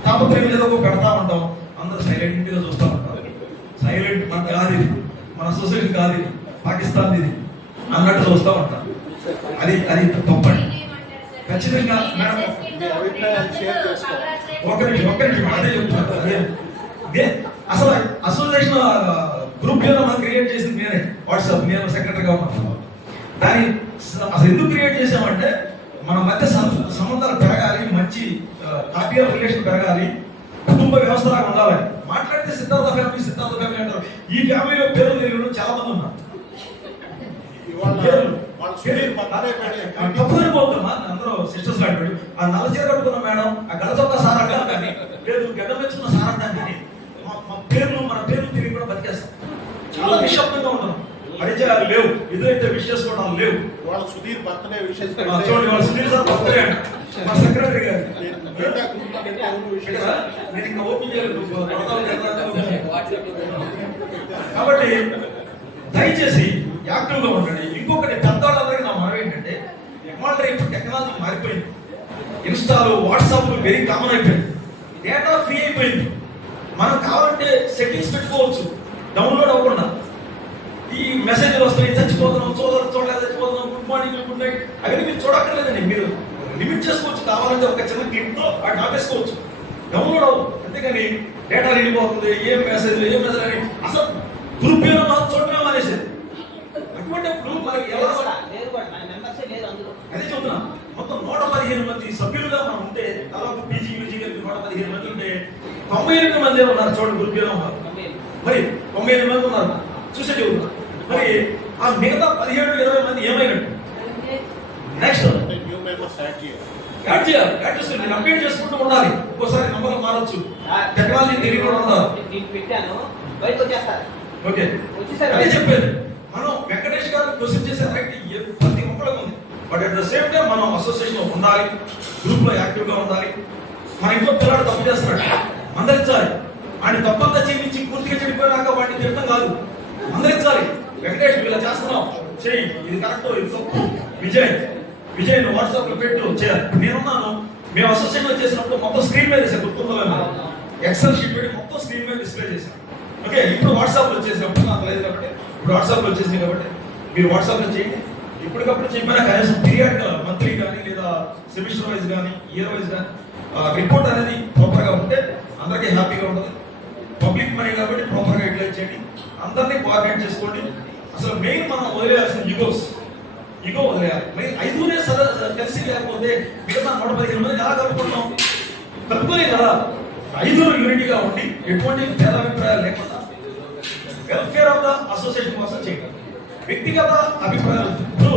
తాపత్రయం ఏదో ఒక పెడతా ఉంటాం. అందరూ సైలెంట్గా చూస్తూ ఉంటారు. సైలెంట్ మన కాదు ఇది, మన సొసైటీ కాదు ఇది, పాకిస్తాన్ ఇది అన్నట్టు చూస్తూ ఉంటారు. అది తప్పండి. ఖచ్చితంగా మేడం ఒక్క నిమిషం అదే చెప్తున్నారు. అదే అసలు అసోసియేషన్ గ్రూప్ మనం క్రియేట్ చేసింది నేనే, వాట్సాప్, నేను సెక్రటరీగా ఉన్నాను. దాన్ని అసలు ఎందుకు క్రియేట్ చేసామంటే మన మధ్య సంబంధాలు పెరగాలి, మంచి కార్డియల్ రిలేషన్ పెరగాలి, కుటుంబ వ్యవస్థలాగా ఉండాలి. మాట్లాడితే సిద్ధార్థ ఫ్యామిలీ అంటారు. ఈ ఫ్యామిలీలో పేర్లు తెలియడం చాలా మంది ఉన్నారు. తప్పుదనిపోతున్నా అందరూ సిస్టర్స్ లాంటి ఆ నల్ల చీర కట్టుకున్న మేడం, ఆ గడచొక్క సార్ అంటారు, కానీ లేదు గడ్డ మెచ్చుకున్న సార్ అంటాను, కానీ మన పేర్లు తిరిగి కూడా బతికేస్తాం. చాలా నిశ్శబ్దంగా ఉన్నాం, పరిచయాలు లేవు, ఎదురైతే విషయస్ కూడా లేవు. వాళ్ళ సుధీర్ బర్త్డే విషయం చూడండి, వాళ్ళ సుధీర్ సార్ బర్త్డే అంట, మా సెక్రటరీ గారు. నేను ఇంకా ఓపెన్ చేయలేదు. కాబట్టి దయచేసి యాక్టివ్గా ఉండండి. ఇంకొకటి పెద్దవాళ్ళందరికీ నా మనం ఏంటంటే, ఏమంటారు, ఇప్పుడు టెక్నాలజీ మారిపోయింది. ఇన్స్టాలు, వాట్సాప్లు వెరీ కామన్ అయిపోయింది. డేటా ఫ్రీ అయిపోయింది. మనం కావాలంటే సెట్టింగ్స్ పెట్టుకోవచ్చు డౌన్లోడ్ అవ్వకుండా. ఈ మెసేజ్లు వస్తాయి, చచ్చిపోతున్నాం, చూడలేదు, చచ్చిపోతున్నాం, గుడ్ మార్నింగ్, గుడ్ నైట్, అవన్నీ మీరు చూడక్కర్లేదండి. మీరు లిమిట్ చేసుకోవచ్చు. కావాలంటే ఒక చిన్న క్లిప్తో వాటిని ఆపేసుకోవచ్చు, డౌన్లోడ్ అవ్వదు. అంతేగాని డేటా వెళ్ళిపోతుంది, ఏం మెసేజ్ అని అసలు దురుపయోగం చూడడం అనేసేది. అటువంటిప్పుడు మనకి ఎలా అదే చెబుతున్నా, మొత్తం 115 మంది సభ్యులుగా మనం ఉంటే, దాదాపు పీజీ యూజీ 115 మంది ఉంటే 98 మంది ఉన్నారు. చూడండి, దురుపయోగం ఉన్నారు. మరి 98 మంది ఉన్నారు చూసే చెబుతున్నా. మరి ఆ మిగతా 17-20 మంది ఏమైనట్టు? నెక్స్ట్ యాడ్ చేయాలి. యాడ్ చేసుకుని నేను అప్డేట్ చేసుకుంటూ ఉండాలి. ఒక్కోసారి నంబర్లు మారచ్చు, టెక్నాలజీ తెలియకుండా ఉండాలి. పెట్టాను, బయటకు వచ్చేస్తారు. ఓకే, అదే చెప్పేది. మనం వెంకటేష్ గారు క్వశ్చన్ చేసే రైట్ ప్రతి ఒక్కరికి ఉంది. But at the same time మనం అసోసియేషన్ ఉండాలి, గ్రూప్ లో యాక్టివ్ గా ఉండాలి. మన ఇంట్లో పిల్లాడు తప్పు చేస్తున్నాడు, మందలించాలి. ఆయన తప్పంతా చేయించి పూర్తిగా చెడిపోయాక వాడిని తిట్టడం కాదు, మందలించాలి. వెంకటేష్ ఇలా చేస్తున్నాం, చెయ్యి, ఇది కరెక్ట్, ఇది తప్పు. విజయ్ నువ్వు వాట్సాప్ లో పెట్టు చేయాలి. నేనున్నాను, మేము అసోసియేషన్ చేసినప్పుడు మొత్తం స్క్రీన్ మీద చేసాం, గుర్తుందో ఎక్సెల్ షీట్ పెట్టి మొత్తం స్క్రీన్ మీద డిస్ప్లే చేశాం. ఓకే, ఇప్పుడు వాట్సాప్ లో వచ్చేసినప్పుడు నాకు లేదు కాబట్టి, ఇప్పుడు వాట్సాప్ లో వచ్చేసింది కాబట్టి మీరు వాట్సాప్ లో చేయండి. ఇప్పటికప్పుడు చెప్పినా కనీసం పీరియడ్ మంత్లీ కానీ లేదా సెమిస్టర్ వైజ్ కానీ ఇయర్ వైజ్ కానీ రిపోర్ట్ అనేది ప్రాపర్ గా ఉంటే అందరికీ హ్యాపీగా ఉంటుంది. పబ్లిక్ మనీ కాబట్టి ప్రాపర్ గా యూటిలైజ్ చేయండి, అందరినీ కోఆర్డినేట్ చేసుకోండి. అసలు మెయిన్ మనం వదిలేయాల్సిన ఈగో వదిలేయాలి. మెయిన్ 5 కలిసి లేకపోతే మిగతా 115 మంది ఎలా కలుపుకుంటాం? కలుపుకోలే కదా. 5 యూనిటీగా ఉండి ఎటువంటి భేదాభిప్రాయాలు లేకుండా వెల్ఫేర్ ఆఫ్ ద అసోసియేషన్ కోసం చేయండి. వ్యక్తిగత అభిప్రాయాలు ఇప్పుడు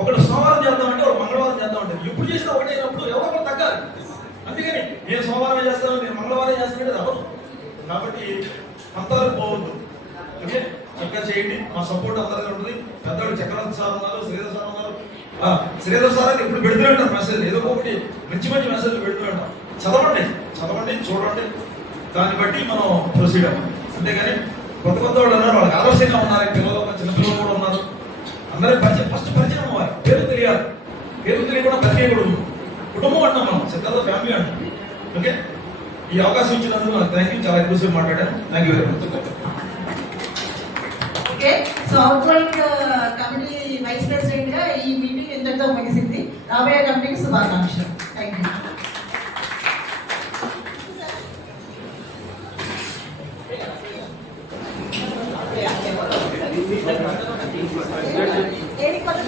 ఒకటి సోమవారం చేద్దామంటే ఒక మంగళవారం చేద్దామంటే ఎప్పుడు చేసినా ఒకటైనప్పుడు ఎవరో ఒకరు తగ్గాలి. అందుకని నేను సోమవారం చేస్తాను, నేను మంగళవారం చేస్తానంటే రాదు. కాబట్టి అంతవరకు పోవద్దు. ఓకే, చక్కగా చేయండి. మా సపోర్ట్ అందరికీ ఉంటుంది. పెద్దవాళ్ళు చక్రవర్తి సార్ ఉన్నారు, శ్రీధర్ సార్ ఉన్నారు. శ్రీధర్ సార్ అని ఇప్పుడు పెడుతూ ఉంటారు మెసేజ్, ఏదో ఒకటి మంచి మెసేజ్లు పెడుతూ ఉంటాం. చదవండి, చూడండి, దాన్ని బట్టి మనం ప్రొసీడ్ అవ్వాలి. అంతేగాని కొత్త వాళ్ళు ఉన్నారు, వాళ్ళకి ఆలోచనగా ఉన్నారు, పిల్లలు చిన్నపిల్లలు కూడా ఉన్నారు. అందరికీ ఫస్ట్ పరిచయం అవ్వాలి, పేరు తెలియాలి. పేరు తెలియకుండా ప్రత్యేకూడదు. కుటుంబం అంటాం మనం, చిన్నదో ఫ్యామిలీ అంటాం. ఓకే, ఈ అవకాశం ఇచ్చినందుకు నాకు థ్యాంక్ యూ. చాలా ఎక్కువసేపు మాట్లాడాను. Thank you very much. Okay, so outgoing committee vice president గా ఈ మీటింగ్ ఇంతటితో ముగిసింది. రాబోయే కమిటీకి శుభాకాంక్షలు. Thank you. రికార్డ్